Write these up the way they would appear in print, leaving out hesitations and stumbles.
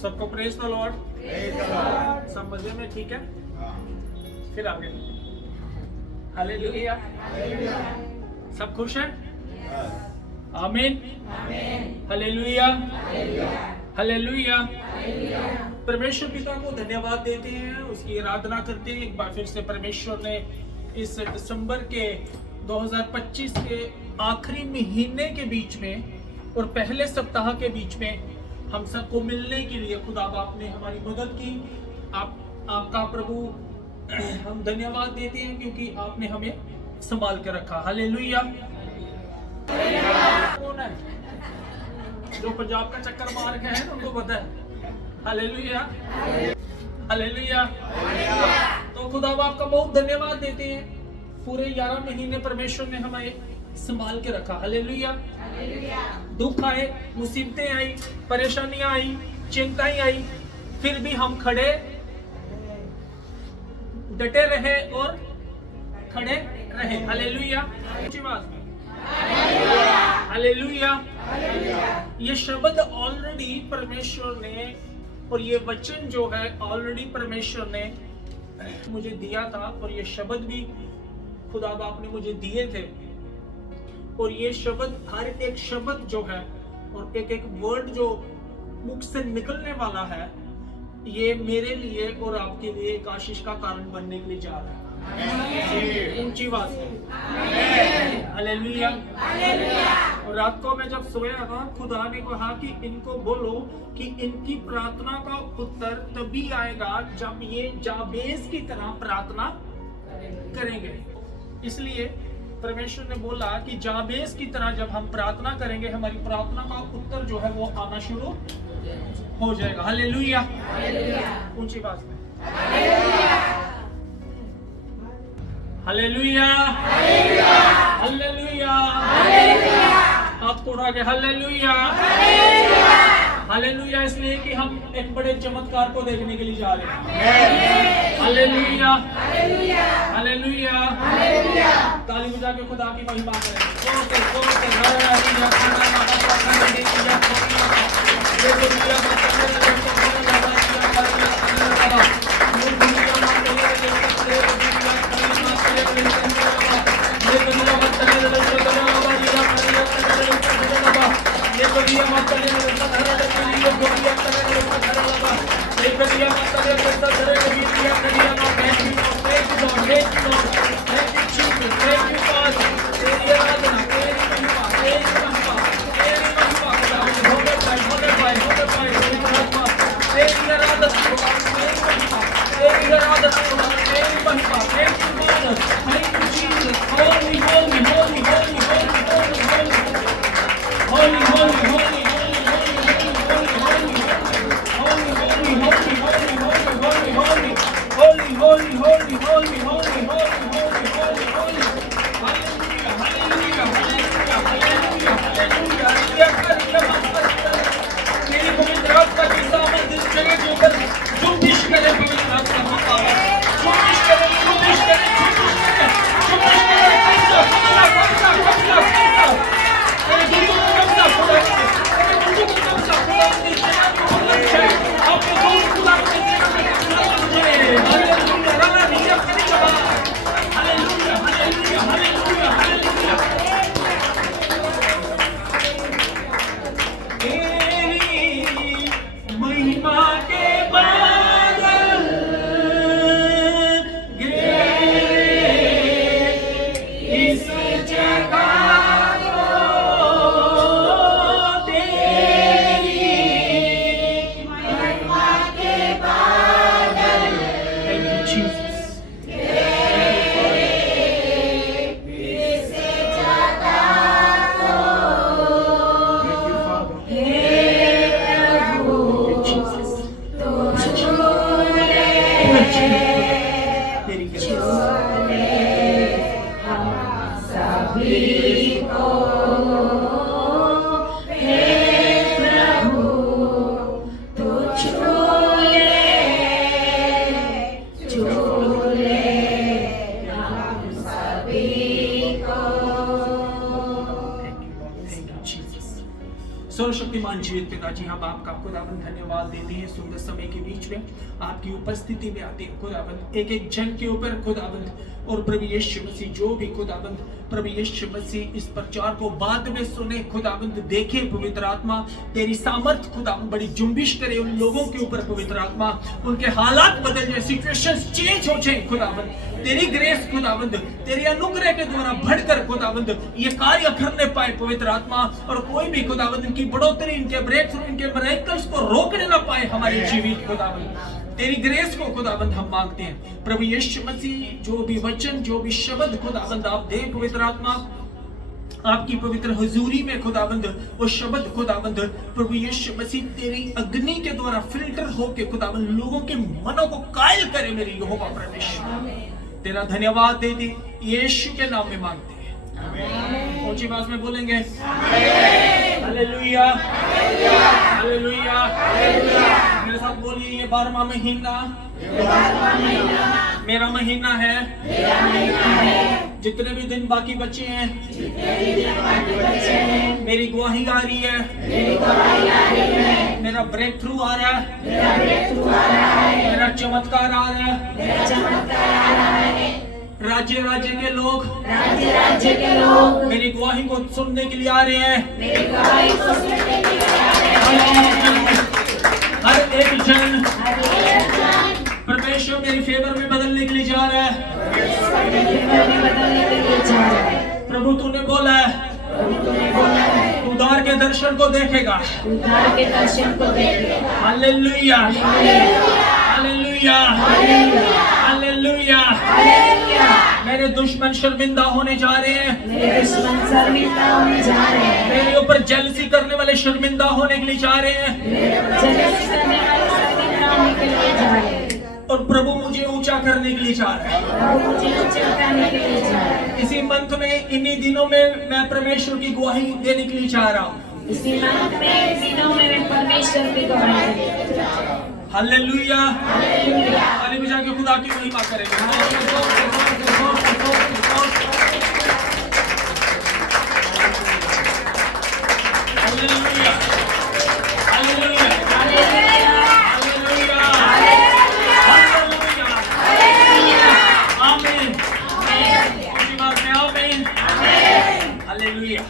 सबको praise the Lord. सब मजे में? ठीक है, फिर आगे। हालेलुया। सब खुश हैं? आमीन। Hallelujah, hallelujah. परमेश्वर पिता को धन्यवाद देते हैं, उसकी आराधना करते हैं। एक बार फिर से परमेश्वर ने इस दिसंबर के 2025 के आखिरी महीने के बीच में और पहले सप्ताह के बीच में हम सबको मिलने के लिए खुदा बाप ने हमारी मदद की। आपका प्रभु हम धन्यवाद देते हैं क्योंकि आपने हमें संभाल के रखा। हालेलुया। कौन है जो पंजाब का चक्कर मार के है, उनको पता है। Hallelujah, hallelujah. तो खुदा बाप का बहुत धन्यवाद देते हैं। पूरे 11 महीने परमेश्वर ने हमें संभाल के रखा। हालेलुया। दुख आए, मुसीबतें आई, परेशानियां आई, चिंताएं आई, फिर भी हम खड़े डटे रहे और खड़े रहे। हालेलुया। हालेलुया। ये शब्द ऑलरेडी परमेश्वर ने और ये वचन जो है ऑलरेडी परमेश्वर ने मुझे दिया था, और ये शब्द भी खुदा बाप ने मुझे दिए थे। और ये शब्द, हर एक शब्द जो है और एक एक वर्ड जो मुख से निकलने वाला है, ये मेरे लिए और आपके लिए एक आशीष का कारण बनने के लिए जा रहा है। ऊंची आवाज में हालेलुया। और रात को मैं जब सोया था, खुदा ने कहा कि इनको बोलो कि इनकी प्रार्थना का उत्तर तभी आएगा जब ये जाबेज की तरह प्रार्थना करेंगे। इसलिए परमेश्वर ने बोला कि जाबेज की तरह जब हम प्रार्थना करेंगे, हमारी प्रार्थना का उत्तर जो है वो आना शुरू हो जाएगा। हालेलुया। ऊंची आवाज में हालेलुया, हालेलुया। हाथ को उठा के हालेलुया, हालेलुया। इसलिए कि हम एक बड़े चमत्कार को देखने के लिए जा रहे हैं। Hallelujah, hallelujah. ताली बजा के खुदा की महिमा करें। शक्तिमान जीवित पिताजी, हम आपका खुदाबंद धन्यवाद देते हैं सुंदर समय के बीच में आपकी उपस्थिति में आते हैं खुदाबंद, एक एक जन के ऊपर खुदाबंद, और प्रभु यीशु मसीह जो भी खुदाबंद प्रभु यीशु मसीह इस प्रचार को बाद में सुने खुदाबंद, देखे पवित्र आत्मा तेरी सामर्थ खुदाबंद बड़ी जुम्बिश करे उन लोगों के ऊपर पवित्र आत्मा, उनके हालात बदल जाए, सिचुएशंस चेंज हो जाए खुदाबंद, तेरी ग्रेस खुदाबंद तेरी अनुग्रह के द्वारा बढ़कर खुदाबंद ये कार्य करने पाए पवित्र आत्मा, और कोई भी खुदाबंद इनकी बढ़ोतरी, इनके ब्रेक थ्रू, इनके मिरेकल्स को रोकने ना पाए हमारे जीवित खुदाबंद, तेरी ग्रेस को खुदाबंद हम मांगते हैं प्रभु यीशु मसीह। जो भी वचन, जो भी शब्द खुदाबंद आप दे पवित्र आत्मा, आपकी पवित्र हुजूरी में खुदाबंद वो शब्द खुदाबंद प्रभु यीशु मसीह तेरी अग्नि के द्वारा फिल्टर होके खुदाबंद लोगों के मनों को कायल करे मेरी यहोवा परमेश्वर। तेरा धन्यवाद दे दे यीशु के नाम में मांगते हैं, ऊंची आवाज में बोलेंगे हालेलुया हालेलुया। मेरे साथ बोलिए ये 12वां महीना मेरा महीना है, जितने भी दिन बाकी बचे हैं मेरी गवाही आ रही है, मेरा ब्रेक थ्रू आ रहा है, मेरा चमत्कार आ रहा है। राज्य राज्य के लोग मेरी गवाही को सुनने के लिए आ रहे हैं, हर एक जन परमेश्वर मेरी फेवर में बदलने के लिए जा रहा है। प्रभु तूने बोला है तू उद्धार के दर्शन को देखेगा, हालेलुया हालेलुया हालेलुया। मेरे दुश्मन शर्मिंदा होने जा रहे हैं, मेरे ऊपर जेलसी करने वाले शर्मिंदा होने के लिए जा रहे हैं, और प्रभु मुझे ऊंचा करने के लिए जा रहा है। इसी मंथ में इन्हीं दिनों में मैं परमेश्वर की गवाही देने के लिए जा रहा हूँ, इसी मंथ में इन दिनों में मैं परमेश्वर की गवाही। हालेलुया ताली बजा के खुदा की महिमा करेंगे। हालेलुया हालेलुया हालेलुया हालेलुया आमीन आमीन हालेलुया।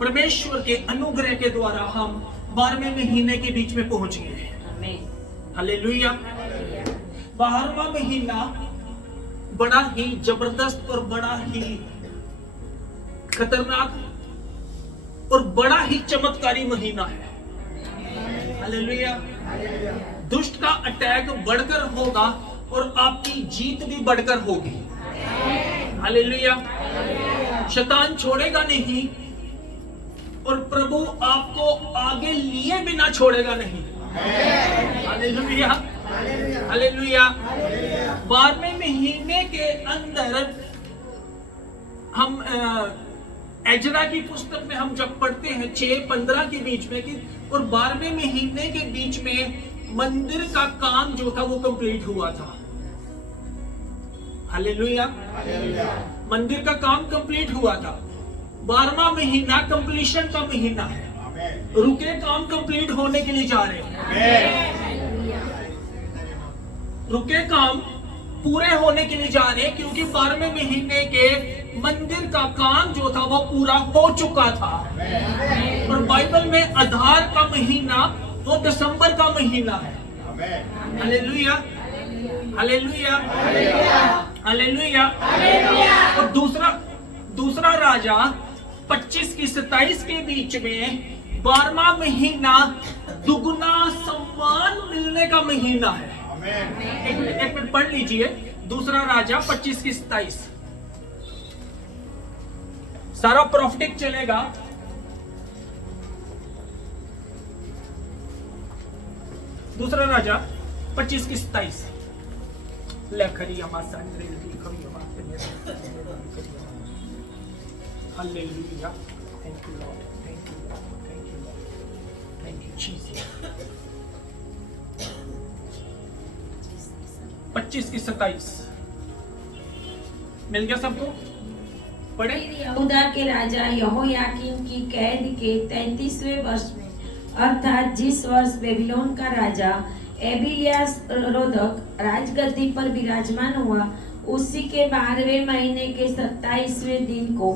परमेश्वर के अनुग्रह के द्वारा हम 12वें महीने के बीच में पहुंच गए हैं, हालेलुया। 12वां महीना बड़ा ही जबरदस्त और बड़ा ही खतरनाक और बड़ा ही चमत्कारी महीना है, हालेलुया। दुष्ट का अटैक बढ़कर होगा और आपकी जीत भी बढ़कर होगी, हालेलुया। शैतान छोड़ेगा नहीं और प्रभु आपको आगे लिए बिना छोड़ेगा नहीं, हालेलुया हालेलुया। 12वें महीने के अंदर हम एजरा की पुस्तक में हम जब पढ़ते हैं 6-15 के बीच में कि और 12वें महीने के बीच में मंदिर का काम जो था वो कंप्लीट हुआ था, हालेलुया। मंदिर का काम कंप्लीट हुआ था। 12वां महीना कंप्लीशन का महीना है, रुके काम कंप्लीट होने के लिए जा रहे हैं, रुके काम पूरे होने के लिए जा रहे हैं, क्योंकि 12वें महीने के मंदिर का काम जो था वो पूरा हो चुका था। और बाइबल में आधार का महीना वो दिसंबर का महीना है, हालेलुया हालेलुया हालेलुया। और दूसरा राजा 25 की 27 के बीच में 12वां महीना दुगुना सम्मान मिलने का महीना है। एक मिनट पढ़ लीजिए, दूसरा राजा 25 की 27, सारा प्रॉफिटिक चलेगा। दूसरा राजा 25 की 27 लेखरी hallelujah. Thank you Lord, thank you Lord, thank you Lord, thank you Jesus. 25 की 27 मिल गया सबको? पढ़े। यहूदा के राजा यहोयाकीम की कैद के 33वें वर्ष में अर्थात जिस वर्ष बेबीलोन का राजा एबिलियास रोधक राजगद्दी पर विराजमान हुआ, उसी के 12वें महीने के 27वें दिन को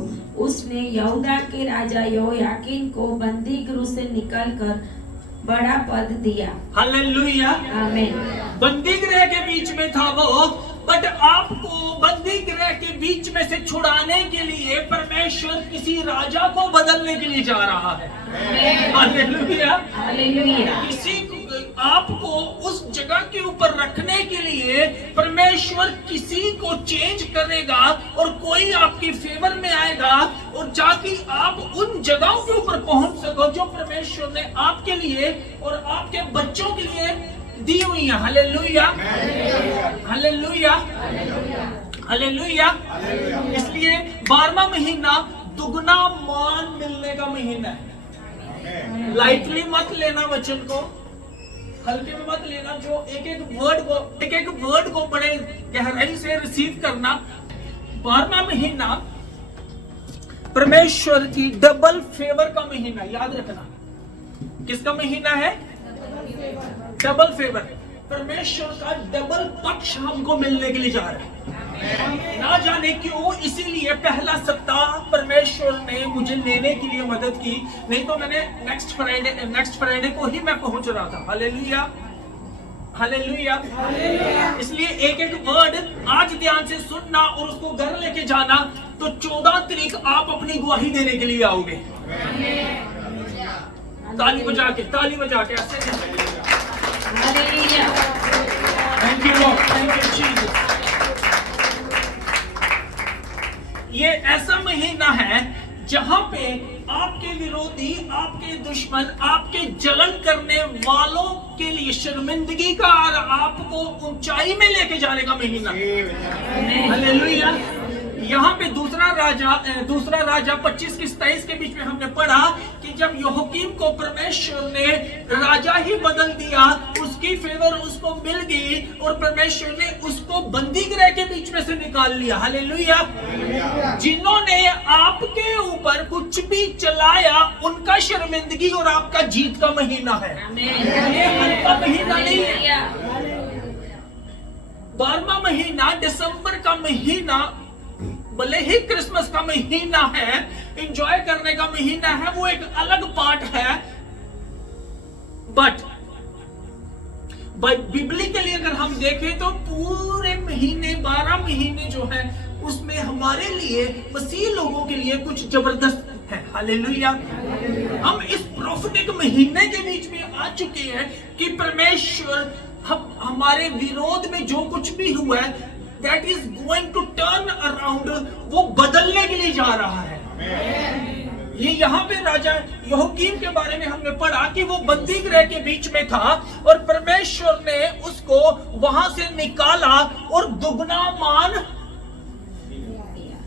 उसने यहूदा के राजा यहोयाकीन को बंदी गृह से निकालकर बड़ा पद दिया। हालेलुया, आमीन। बंदी गृह के बीच में था वो, बट आपको बंदी गृह के बीच में से छुड़ाने के लिए परमेश्वर किसी राजा को बदलने के लिए जा रहा है। Hallelujah, hallelujah. किसी आपको उस जगह के ऊपर रखने के लिए परमेश्वर किसी को चेंज करेगा और कोई आपकी फेवर में आएगा और जाके आप उन जगहों के ऊपर पहुंच सको जो परमेश्वर ने आपके लिए और आपके बच्चों के लिए दी हुई है। Hallelujah, hallelujah, hallelujah. इसलिए 12वां महीना दुगना मान मिलने का महीना है। लाइटली मत लेना वचन को, हल्के में मत लेना। जो एक एक वर्ड को बड़े गहराई से रिसीव करना। 12वां महीना परमेश्वर की डबल फेवर का महीना, याद रखना। किसका महीना है? Double favour. परमेश्वर का डबल पक्ष हमको मिलने के लिए जा रहा है। ना जाने क्यों, इसीलिए पहला सप्ताह परमेश्वर ने मुझे लेने के लिए मदद की, नहीं तो मैंने नेक्स्ट फ्राइडे को ही मैं पहुंच रहा था। Hallelujah, hallelujah. इसलिए एक एक वर्ड आज ध्यान से सुनना और उसको घर लेके जाना, तो 14 तारीख आप अपनी गवाही देने के लिए आओगे। ताली बजा के ऐसे। Thank you Lord, thank you Jesus. ये ऐसा महीना है जहां पे आपके विरोधी, आपके दुश्मन, आपके जलन करने वालों के लिए शर्मिंदगी का और आपको ऊंचाई में लेके जाने का महीना। हालेलुया। यहाँ पे दूसरा राजा 25 की 27 के बीच में हमने पढ़ा कि जब यहोकीम को परमेश्वर ने राजा ही बदल दिया, उसकी फेवर उसको मिल गई और परमेश्वर ने उसको बंदी गृह के बीच में से निकाल लिया। हालेलुया। जिन्होंने आपके ऊपर कुछ भी चलाया, उनका शर्मिंदगी और आपका जीत का महीना है। ये हल्का महीना नहीं है। 12वां महीना दिसंबर का महीना, भले ही क्रिसमस का महीना है, एंजॉय करने का महीना है, वो एक अलग पार्ट है, बट बिब्लिकली अगर हम देखें तो पूरे महीने 12 महीने जो है उसमें हमारे लिए, मसीह लोगों के लिए कुछ जबरदस्त है। हालेलुया। हम इस प्रोफेटिक महीने के बीच में आ चुके हैं कि परमेश्वर हमारे विरोध में जो कुछ भी हुआ है, that is going to turn around, वो बदलने के लिए जा रहा है। ये यहाँ पे राजा यहोकीम के बारे में हमने पढ़ा कि वो बंदी गृह के बीच में था और परमेश्वर ने उसको वहां से निकाला और दुगना मान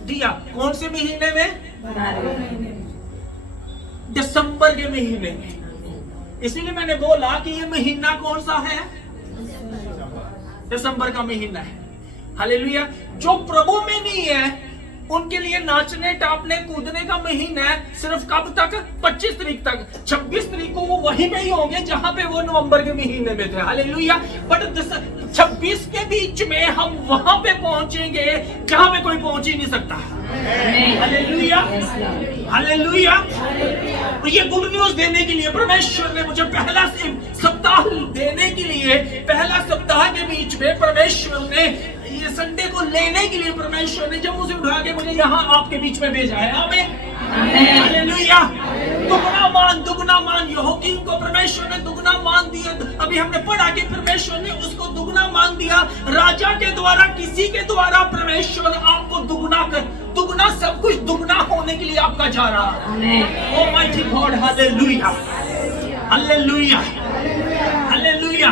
दिया। कौन से महीने में? दिसंबर के महीने में। इसीलिए मैंने बोला कि ये महीना कौन सा है? दिसंबर का महीना है। हालेलुया। जो प्रभु में नहीं है उनके लिए नाचने टापने कूदने का महीना है। सिर्फ कब तक? 25 तारीख तक। 26 तारीख को वो वहीं पे ही होंगे जहां पे वो नवंबर के महीने में थे। हालेलुया। बट 26 के बीच में हम वहां पे पहुंचेंगे जहां पे कोई पहुंच ही नहीं सकता। Hallelujah, hallelujah. ये गुड न्यूज देने के लिए परमेश्वर ने मुझे पहला सप्ताह देने के लिए, पहला सप्ताह के बीच में परमेश्वर ने ये संडे को लेने के लिए परमेश्वर ने जब मुझे उठा के मुझे यहाँ आपके बीच में भेजा है। आमीन, हालेलुया। दुगना मान यहोकीम को परमेश्वर ने दुगना मान दिया। अभी हमने पढ़ा कि परमेश्वर ने उसको दुगना मान दिया। राजा के द्वारा, किसी के द्वारा परमेश्वर आपको दुगना सब कुछ दुगना होने के लिए आपका जा रहा है। Almighty God, hallelujah, hallelujah, hallelujah,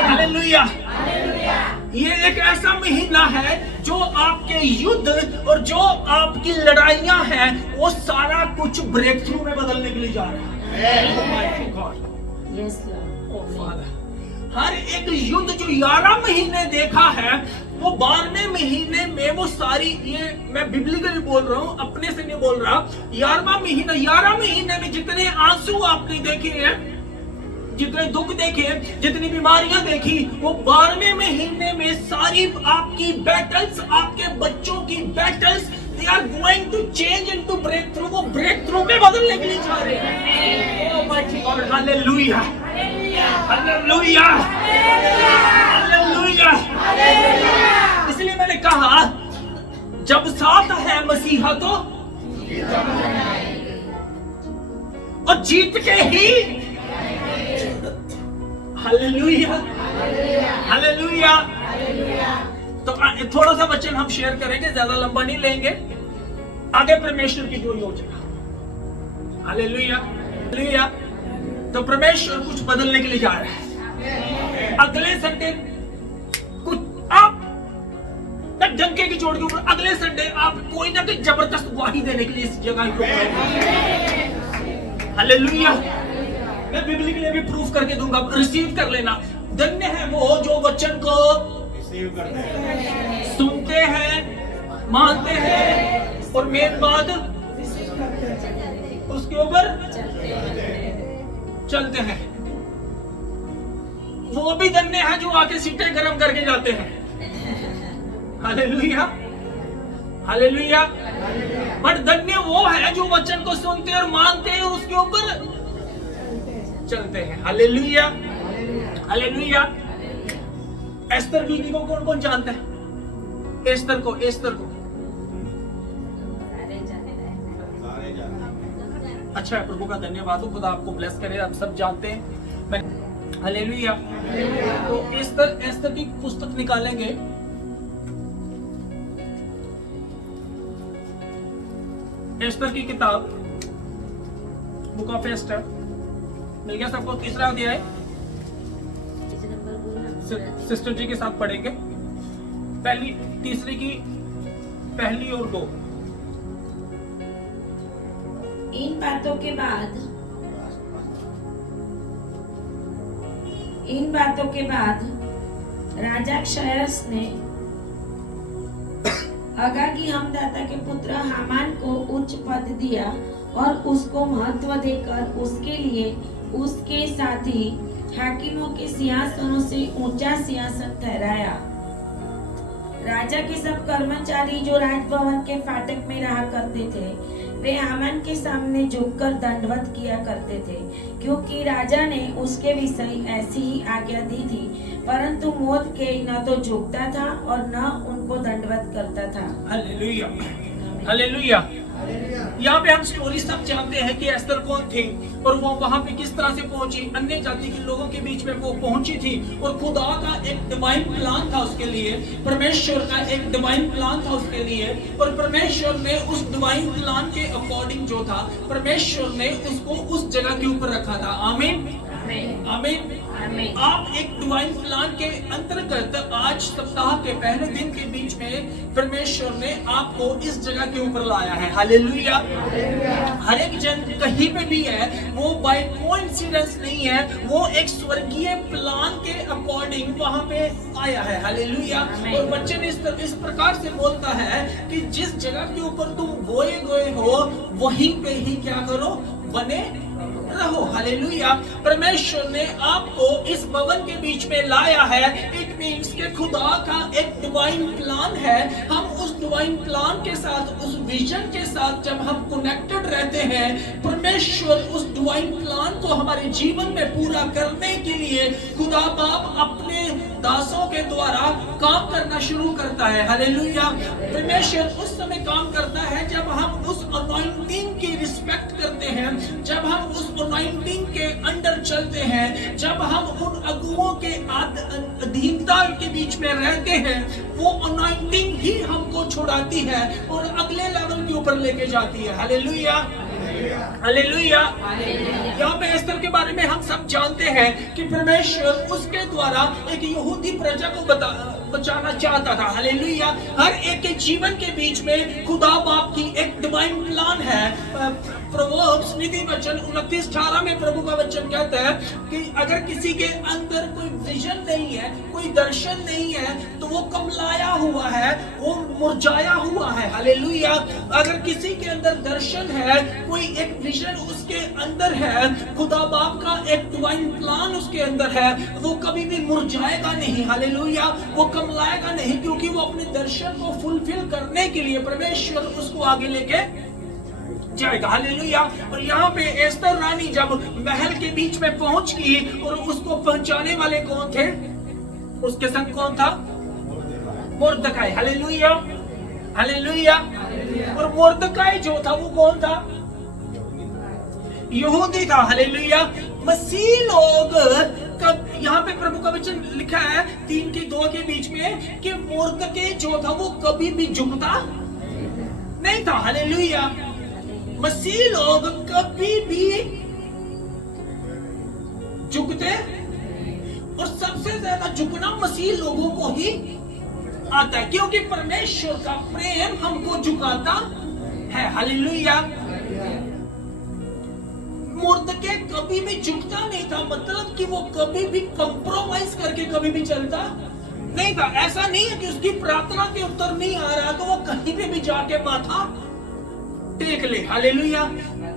hallelujah. ये एक ऐसा महीना है जो आपके युद्ध और जो आपकी लड़ाइयां हैं वो सारा कुछ ब्रेक थ्रू में बदलने के लिए जा रहा है। हर एक युद्ध जो 11 महीने देखा है वो 12वें महीने में वो सारी, ये मैं बिब्लिकली बोल रहा हूँ, अपने से नहीं बोल रहा, 11 महीने में जितने आंसू आपने देखे हैं, जितने दुख देखे, जितनी बीमारियां देखी, वो 12वें महीने में सारी आपकी बैटल्स, आपके बच्चों की battles, they are going to change into break through. वो ब्रेक थ्रू में बदलने के लिए जा रहे हैं। Oh my God, hallelujah, hallelujah, hallelujah. इसलिए मैंने कहा जब साथ है मसीहा तो और जीत के ही, हालेलुया, हालेलुया। तो थोड़ा सा वचन हम शेयर करेंगे, ज्यादा लंबा नहीं लेंगे, आगे परमेश्वर की जो योजना। Hallelujah, hallelujah. तो परमेश्वर कुछ बदलने के लिए जा रहा है। अगले संडे कुछ आप डंके की चोट के ऊपर, अगले संडे आप कोई ना कोई जबरदस्त गवाही देने के लिए इस जगह के ऊपर। हालेलुया। मैं बिब्लिकली भी प्रूफ करके दूंगा, रिसीव कर लेना। धन्य है वो जो वचन को रिसीव करते हैं, सुनते हैं, मानते हैं और मेन बात उसके ऊपर चलते हैं। वो भी धन्य है जो आके सीटें गर्म करके जाते हैं। Hallelujah, hallelujah. बट धन्य वो है जो वचन को सुनते और मानते हैं, उसके ऊपर चलते हैं। Hallelujah, hallelujah. एस्तर बीवी को कौन कौन जानता है? एस्तर को, एस्तर को अच्छा है। प्रभु का धन्यवाद हो, खुदा आपको ब्लेस करे। आप सब जानते हैं। हालेलुया। तो एस्तर की पुस्तक निकालेंगे। एस्तर की किताब, बुक ऑफ एस्टर, मिल गया सबको? तीसरा अध्याय सिस्टर जी के साथ पढ़ेंगे। तीसरी की पहली और 2। इन बातों के बाद राजा क्षयर्स ने अगागी हमदाता के पुत्र हामान को उच्च पद दिया और उसको महत्व देकर उसके लिए उसके साथी हाकिमों के सिंहासनों से ऊंचा सिंहासन ठहराया। राजा के सब कर्मचारी जो राजभवन के फाटक में रहा करते थे, वे हामान के सामने झुककर दंडवत किया करते थे, क्योंकि राजा ने उसके विषय ऐसी ही आज्ञा दी थी। परंतु मोर्देखाई न तो झुकता था और न उनको दंडवत करता था। Hallelujah, hallelujah. यहाँ पे हम स्टोरी सब जानते हैं कि एस्तर कौन थी और वो वहां पे किस तरह से पहुंची। अन्य जाति के लोगों के बीच में वो पहुंची थी और खुदा का एक डिवाइन प्लान था उसके लिए, परमेश्वर का एक डिवाइन प्लान था उसके लिए। और परमेश्वर ने उस डिवाइन प्लान के अकॉर्डिंग जो था, परमेश्वर ने उसको उस जगह के ऊपर रखा था। आमीन, आमीन। आप एक डिवाइन प्लान के अंतर्गत आज सप्ताह के पहले दिन के बीच में परमेश्वर ने आपको इस जगह के ऊपर लाया है। हालेलुया। हर एक जन कहीं पे भी है, वो बाय कोइंसिडेंस नहीं है, वो एक स्वर्गीय प्लान के अकॉर्डिंग वहां पे आया है। हालेलुया। और वचन इस प्रकार से बोलता है कि जिस जगह के ऊपर तुम बोए गए हो वहीं पे ही क्या करो, बने रहो। हालेलुया। परमेश्वर ने आपको इस भवन के बीच में लाया है। इट मींस कि खुदा का एक डिवाइन प्लान है। हम उस डिवाइन प्लान के साथ, उस विजन के साथ जब हम कनेक्टेड रहते हैं, परमेश्वर उस डिवाइन प्लान को हमारे जीवन में पूरा करने के लिए खुदा बाप अपने दासों के द्वारा काम करना शुरू करता है। हालेलुया। परमेश्वर उस समय काम करता है जब हम उस अनॉइंटिंग की रिस्पेक्ट करते हैं, जब हम उस अनॉइंटिंग के अंडर चलते हैं, जब हम उन अगुओं के अधीनता के बीच में रहते हैं। वो अनॉइंटिंग ही हमको छुड़ाती है और अगले लेवल के ऊपर लेके जाती है। Hallelujah, hallelujah. यहाँ पे एस्तर के बारे में हम सब जानते हैं कि परमेश्वर उसके द्वारा एक यहूदी प्रजा को बचाना चाहता था। हालेलुया। हर एक के जीवन के बीच में खुदा बाप की एक डिवाइन प्लान है। प्रोवर्ब्स नीति वचन 29:18 में प्रभु का वचन कहता है कि अगर किसी के अंदर कोई विजन नहीं है, कोई दर्शन नहीं है, तो वो कमलाया हुआ है, वो मुरझाया हुआ है। हालेलुया। अगर किसी के अंदर दर्शन है, कोई एक विजन उसके अंदर है, खुदा बाप का एक डिवाइन प्लान उसके अंदर है, वो कभी भी मुरझाएगा नहीं। हालेलुया। वो कमलाएगा नहीं, क्योंकि वो अपने दर्शन को फुलफिल करने के लिए परमेश्वर उसको आगे लेके जाएगा। हालेलुया। और यहाँ पे एस्तर रानी जब महल के बीच में पहुंच गई और उसको पहुंचाने वाले कौन थे? उसके संग कौन था? मुर्दकाई। Hallelujah, hallelujah. और मुर्दकाई जो था वो कौन था? यहूदी था। हालेलुया। मसीह लोग कब, यहाँ पे प्रभु का वचन लिखा है 3:2 के बीच में कि मुर्दके जो था वो कभी भी झुकता नहीं था। हालेलुया। मसीह लोग कभी भी झुकते, और सबसे ज्यादा झुकना मसीह लोगों को ही आता है, क्योंकि परमेश्वर का प्रेम हमको झुकाता है। हालेलुया। मुर्दके कभी भी झुकता नहीं था, मतलब कि वो कभी भी कंप्रोमाइज करके कभी भी चलता नहीं था। ऐसा नहीं है कि उसकी प्रार्थना के उत्तर नहीं आ रहा तो वो कहीं पे भी जाके माथा टेक ले। हालेलुया।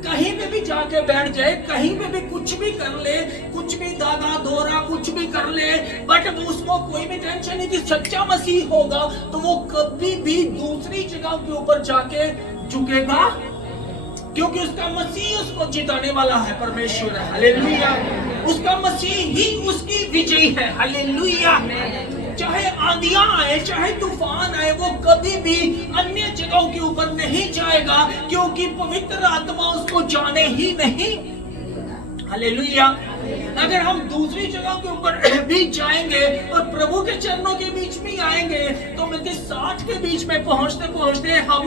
कहीं पे भी जाके बैठ जाए, कहीं पे भी कुछ भी कर ले, कुछ भी दादा दोरा कुछ भी कर ले, बट उसको कोई भी टेंशन नहीं कि सच्चा मसीह होगा तो वो कभी भी दूसरी जगह के ऊपर जाके झुकेगा, क्योंकि उसका मसीह उसको जिताने वाला है। परमेश्वर है। हालेलुया। उसका मसीह ही उसकी विजय है। हालेलुया। चाहे आंधियां आए, चाहे तूफान आए, वो कभी भी अन्य जगहों के ऊपर नहीं जाएगा, क्योंकि पवित्र आत्मा उसको जाने ही नहीं। हालेलुया। अगर हम दूसरी जगह के ऊपर भी जाएंगे और प्रभु के चरणों के बीच में आएंगे तो मिलते 60 के बीच में पहुंचते पहुंचते हम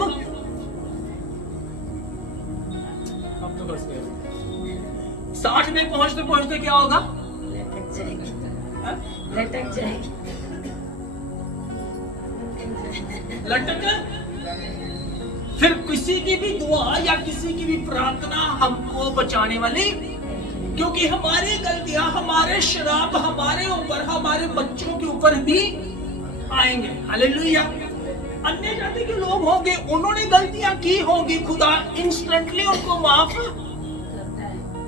तो बस 60 में पहुंचते पहुंचते क्या होगा? लटक जाएगी, लटक जाएगी, लटक। फिर किसी की भी दुआ या किसी की भी प्रार्थना हमको बचाने वाली, क्योंकि हमारी गलतियां, हमारे शराब हमारे ऊपर, हमारे बच्चों के ऊपर भी आएंगे। हालेलुया। अन्य जाति के लोग होंगे, उन्होंने गलतियां की होंगी, खुदा इंस्टेंटली उनको माफ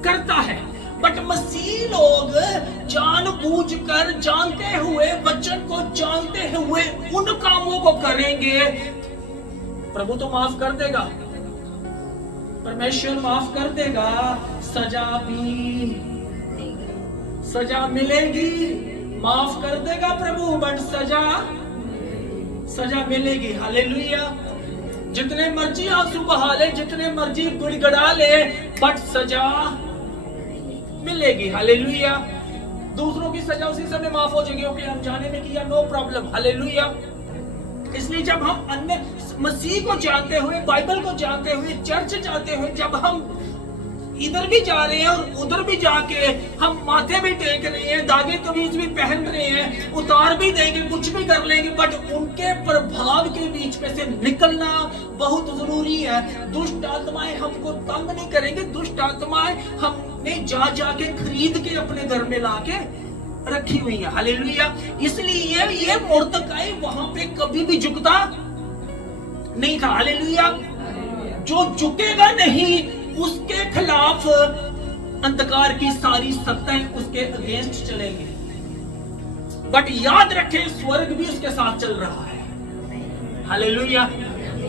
करता है, बट मसीह लोग जानबूझकर, जानते हुए, वचन को जानते हुए उन कामों को करेंगे। प्रभु तो माफ कर देगा, परमेश्वर माफ कर देगा, सजा भी, सजा मिलेगी। माफ कर देगा प्रभु, बट सजा मिलेगी। हालेलुया। जितने मर्जी आंसू बहा ले, जितने मर्जी गुड़गड़ा ले, बट सजा मिलेगी। हालेलुया। दूसरों की सजा उसी समय माफ हो जाएगी, ओके अनजाने में किया, नो प्रॉब्लम। हालेलुया। इसलिए जब हम अन्य मसीह को जानते हुए, बाइबल को जानते हुए, चर्च जाते हुए, जब हम इधर भी जा रहे हैं और उधर भी जाके हम माथे भी टेक रहे हैं, दागे कमीज भी पहन रहे हैं, उतार भी देंगे, कुछ भी कर लेंगे, बट उनके प्रभाव के बीच में से निकलना बहुत जरूरी है। दुष्ट आत्माएं हमको तंग नहीं करेंगे, दुष्ट आत्माएं हमने जाके खरीद के अपने घर में लाके रखी हुई है। हालेलुया। इसलिए ये मुर्दकाई वहां पे कभी भी झुकता नहीं था। हालेलुया। जो झुकेगा नहीं उसके खिलाफ अंधकार की सारी सत्ताएं उसके अगेंस्ट चलेंगी, बट याद रखें स्वर्ग भी उसके साथ चल रहा है। हालेलुया।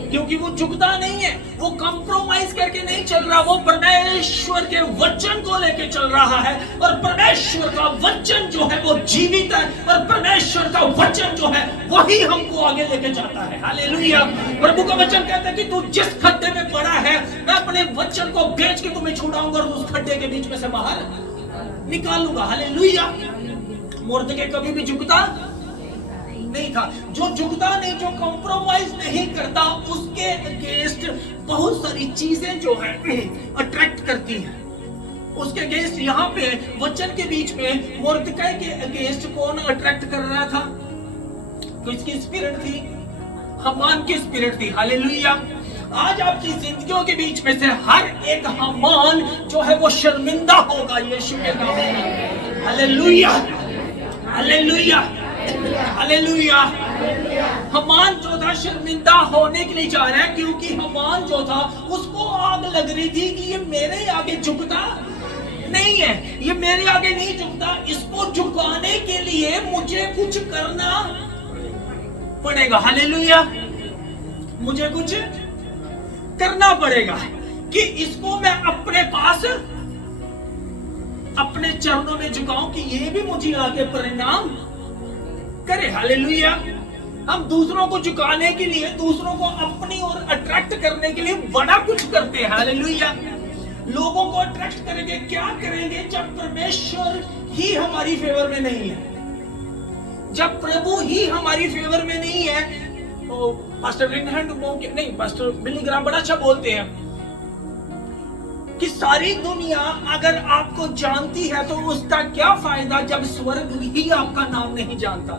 क्योंकि वो झुकता नहीं है, वो कंप्रोमाइज करके नहीं चल रहा, वो परमेश्वर के वचन को लेके चल रहा है, और परमेश्वर का वचन जो है वो जीवित है, और परमेश्वर का वचन जो है वही हमको आगे लेके जाता है। हालेलुया। प्रभु का वचन कहता है कि तू जिस खड्डे में पड़ा है, मैं अपने वचन को बेच के तुम्हें छुड़ाऊंगा और उस खड्डे के बीच में से बाहर निकालूंगा। हालेलुया। मुर्दके कभी भी झुकता नहीं था। जो झुकता नहीं, जो कॉम्प्रोमाइज नहीं करता, उसके अगेंस्ट बहुत सारी चीजें जो है अट्रैक्ट करती हैं। उसके अगेंस्ट यहाँ पे वचन के बीच में मुर्दकाई के अगेंस्ट कौन अट्रैक्ट कर रहा था? किसकी स्पिरिट थी? हामान की स्पिरिट थी। हालेलुया। आज आपकी जिंदगियों के बीच में से हर एक हामान जो है वो शर्मिंदा होगा यीशु के नाम में। Hallelujah, hallelujah, hallelujah. हामान जो था शर्मिंदा होने के लिए जा रहा है, क्योंकि हामान जो था उसको आग लग रही थी कि ये मेरे आगे झुकता नहीं है, ये मेरे आगे नहीं झुकता, इसको झुकाने के लिए मुझे कुछ करना पड़ेगा। हालेलुया, मुझे कुछ करना पड़ेगा कि इसको मैं अपने पास अपने चरणों में झुकाऊं कि ये भी मुझे आगे परिणाम करे। हालेलुया। हम दूसरों को झुकाने के लिए, दूसरों को अपनी ओर अट्रैक्ट करने के लिए बड़ा कुछ करते हैं। हालेलुया। लोगों को अट्रैक्ट करेंगे, क्या करेंगे जब परमेश्वर ही हमारी फेवर में नहीं है, जब प्रभु ही हमारी फेवर में नहीं है। तो पास्टर रिनहैंड नहीं, पास्टर बिली ग्राम बड़ा अच्छा बोलते हैं कि सारी दुनिया अगर आपको जानती है तो उसका क्या फायदा जब स्वर्ग ही आपका नाम नहीं जानता।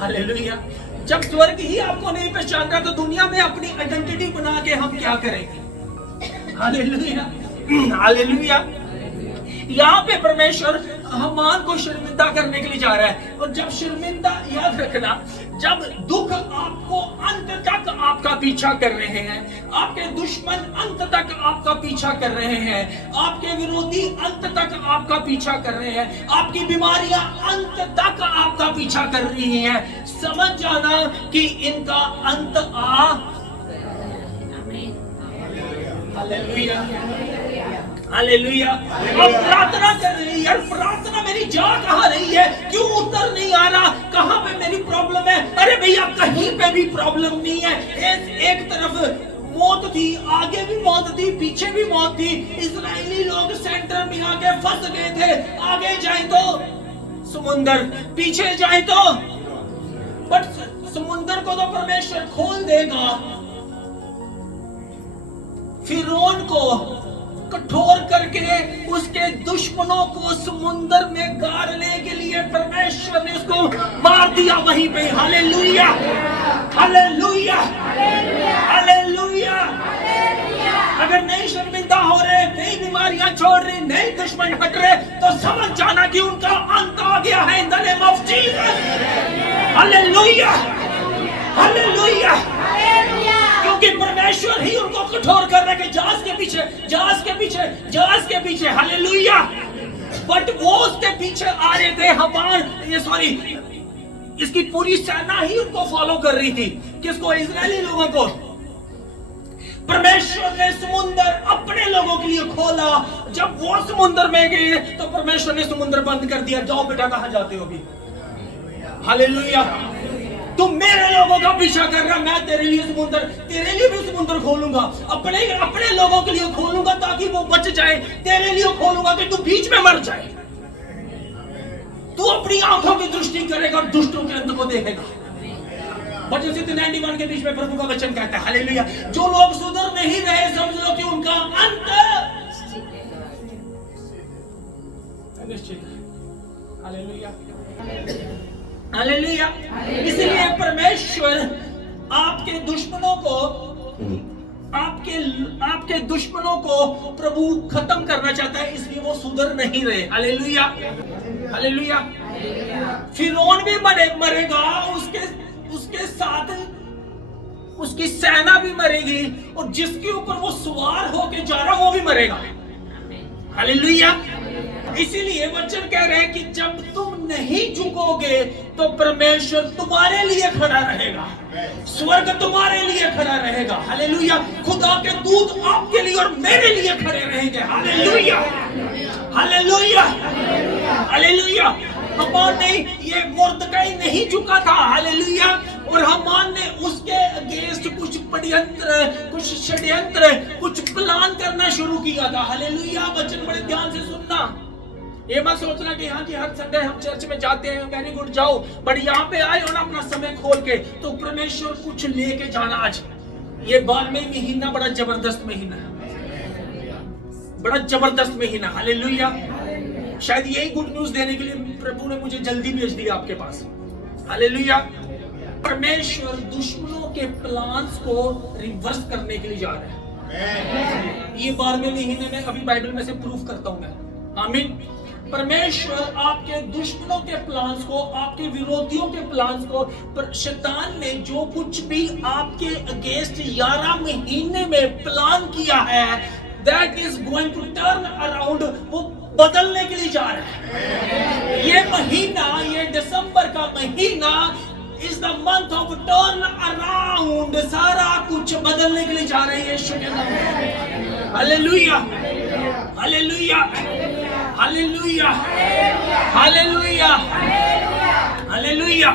हालेलुया। जब स्वर्ग ही आपको नहीं पहचानता तो दुनिया में अपनी आइडेंटिटी बना के हम क्या करेंगे। Hallelujah, hallelujah. यहाँ पे परमेश्वर हामान को शर्मिंदा करने के लिए जा रहा है। और जब शर्मिंदा, याद रखना, जब दुख आपको अंत तक आपका पीछा कर रहे हैं, आपके दुश्मन अंत तक आपका पीछा कर रहे हैं, आपके विरोधी अंत तक आपका पीछा कर रहे हैं, आपकी बीमारियां अंत तक आपका पीछा कर रही हैं, समझ जाना कि इनका अंत आ। Hallelujah, hallelujah. अब प्रार्थना कर रही है, यार प्रार्थना मेरी जा कहाँ रही है, क्यों उत्तर नहीं आ रहा, कहाँ पे मेरी प्रॉब्लम है। अरे भैया कहीं पे भी प्रॉब्लम नहीं है। एक तरफ मौत थी, आगे भी मौत थी, पीछे भी मौत थी। इजरायली लोग सेंटर में आके फंस गए थे। आगे जाए तो समुंदर, पीछे जाए तो, बट समुंदर को तो परमेश्वर खोल देगा। फिरौन को कठोर करके उसके दुश्मनों को समुंदर में गाड़ने के लिए परमेश्वर ने उसको मार दिया वहीं पे। Hallelujah, hallelujah, hallelujah. अगर नहीं शर्मिंदा हो रहे, नहीं बीमारियां छोड़ रही, नहीं दुश्मन हट रहे, तो समझ जाना कि उनका अंत आ गया है in the name of Jesus. Hallelujah, hallelujah. क्योंकि परमेश्वर ही उनको कठोर कर रहे कि जहाज के पीछे, जहाज के पीछे, जहाज के पीछे। हालेलुया। बट वो उसके पीछे आ रहे थे, इसकी पूरी सेना ही उनको फॉलो कर रही थी। किसको? इजरायली लोगों को। परमेश्वर ने समुंदर अपने लोगों के लिए खोला। जब वो समुंदर में गए तो परमेश्वर ने समुंदर बंद कर दिया। जाओ बेटा, कहां जाते हो अभी। हालेलुया। तुम मेरे लोगों का पीछा कर रहा, मैं तेरे लिए भी समुंदर खोलूंगा, अपने लोगों के लिए खोलूंगा ताकि वो बच जाए। तेरे लिए खोलूंगा कि तू बीच में मर जाए। तू अपनी आंखों की दृष्टि करेगा और दुष्टों के अंत को देखेगा। वचन 91 के बीच में प्रभु का वचन कहता है, हालेलुया, जो लोग सुधर नहीं रहे समझ लो कि उनका अंत निश्चित है। Hallelujah, hallelujah. इसलिए परमेश्वर आपके दुश्मनों को प्रभु खत्म करना चाहता है, इसलिए वो सुधर नहीं रहे। Hallelujah, hallelujah. फिरौन भी मरेगा, उसके साथ उसकी सेना भी मरेगी, और जिसके ऊपर वो सवार होके जा रहा वो भी मरेगा। हालेलुया। इसीलिए वचन कह रहे हैं कि जब तुम नहीं झुकोगे तो परमेश्वर तुम्हारे लिए खड़ा रहेगा, स्वर्ग तुम्हारे लिए खड़ा रहेगा। हालेलुया। खुदा के दूत आपके लिए और मेरे लिए खड़े रहेंगे। Hallelujah, hallelujah, hallelujah. हामान ने, ये मुर्दकाई नहीं झुका था। हालेलुया। और हामान ने उसके अगेंस्ट कुछ षड्यंत्र, कुछ प्लान करना शुरू किया था। हालेलुया। वचन बड़े ध्यान से सुनना। ये मत सोचना कि हाँ जी हर संडे हम चर्च में जाते हैं, वेरी गुड, जाओ, बट यहाँ पे आए हो ना अपना समय खोल के तो परमेश्वर कुछ लेके जाना। आज ये 12वें महीना बड़ा जबरदस्त महीना है, बड़ा जबरदस्त महीना। हालेलुया। शायद यही गुड न्यूज देने के लिए प्रभु ने मुझे जल्दी भेज दिया आपके पास। हालेलुया। परमेश्वर दुश्मनों के प्लान्स को रिवर्स करने के लिए जा रहा है। ये 12वें महीने में अभी बाइबल में से प्रूफ करता हूं मैं। आमीन। परमेश्वर आपके दुश्मनों के प्लान्स को, आपके विरोधियों के प्लान्स को, पर शैतान ने जो कुछ भी आपके अगेंस्ट 11 महीने में प्लान किया है, that is going to turn around, वो बदलने के लिए जा रहा है। ये महीना, ये दिसंबर का महीना is the month of turn around, सारा कुछ बदलने के लिए जा रहे हैं यीशु के नाम में। Hallelujah, hallelujah, hallelujah, hallelujah, hallelujah.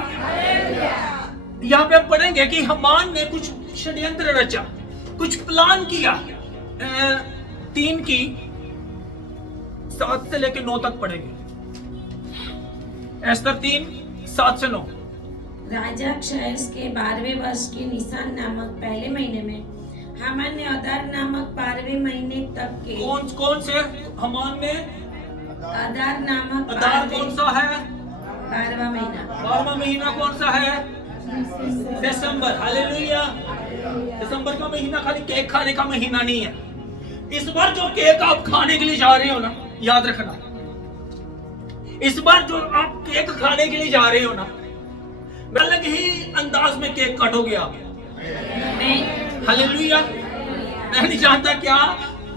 यहाँ पे पढ़ेंगे कि हामान ने कुछ षड्यंत्र रचा, कुछ प्लान किया। 3 की 7 से लेकर 9 तक पढ़ेंगे। एस्तर 3 7 से 9। राजा क्षयस के 12वें वर्ष के निसान नामक पहले महीने में हामान ने अदार नामक 12वें महीने तक के कौन से हामान ने? अदार नामक अदार कौन सा है? 12वां महीना। 12वां महीना कौन सा है? दिसंबर। हालेलुया। दिसंबर का महीना खाली केक खाने का महीना नहीं है। इस बार जो केक आप खाने के लिए जा रहे हो ना, याद रखना, इस बार जो आप केक खाने के लिए जा रहे हो ना, अलग ही अंदाज में केक काटोगे आप। हालेलुया। मैं नहीं जानता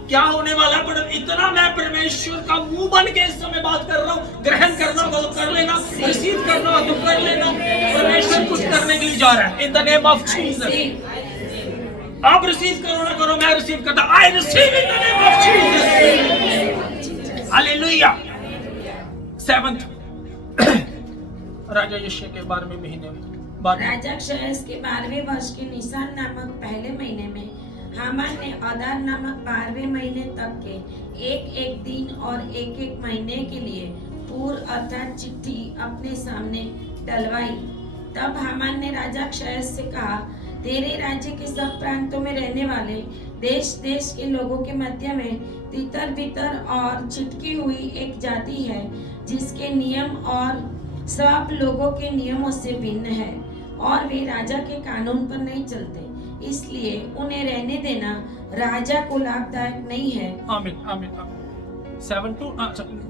क्या होने वाला, पर इतना मैं परमेश्वर का मुंह बन के इस समय बात कर रहा हूँ। ग्रहण करना हो तो कर लेना, रिसीव करना हो तो कर लेना। परमेश्वर कुछ करने के लिए जा रहा है। In the name of Jesus. आप रिसीव करो ना करो, मैं रिसीव करता। I receive in the name of Jesus. Hallelujah. 7th राजा यशायाह के 12वें महीने में राजा क्षयस के 12वें वर्ष के निसान नामक पहले महीने में हामान ने अदार नामक 12वें महीने तक के एक दिन और एक महीने के लिए पूर्व अर्थात चिट्ठी अपने सामने डलवाई। तब हामान ने राजा क्षयस से कहा, तेरे राज्य के सब प्रांतों में रहने वाले देश देश के लोगों के मध्य में तितर बितर और चिटकी हुई एक जाति है, जिसके नियम और सब लोगों के नियमों से भिन्न है और वे राजा के कानून पर नहीं चलते, इसलिए उन्हें रहने देना राजा को लाभदायक नहीं है। आमीन, आमीन, आमीन। 7 to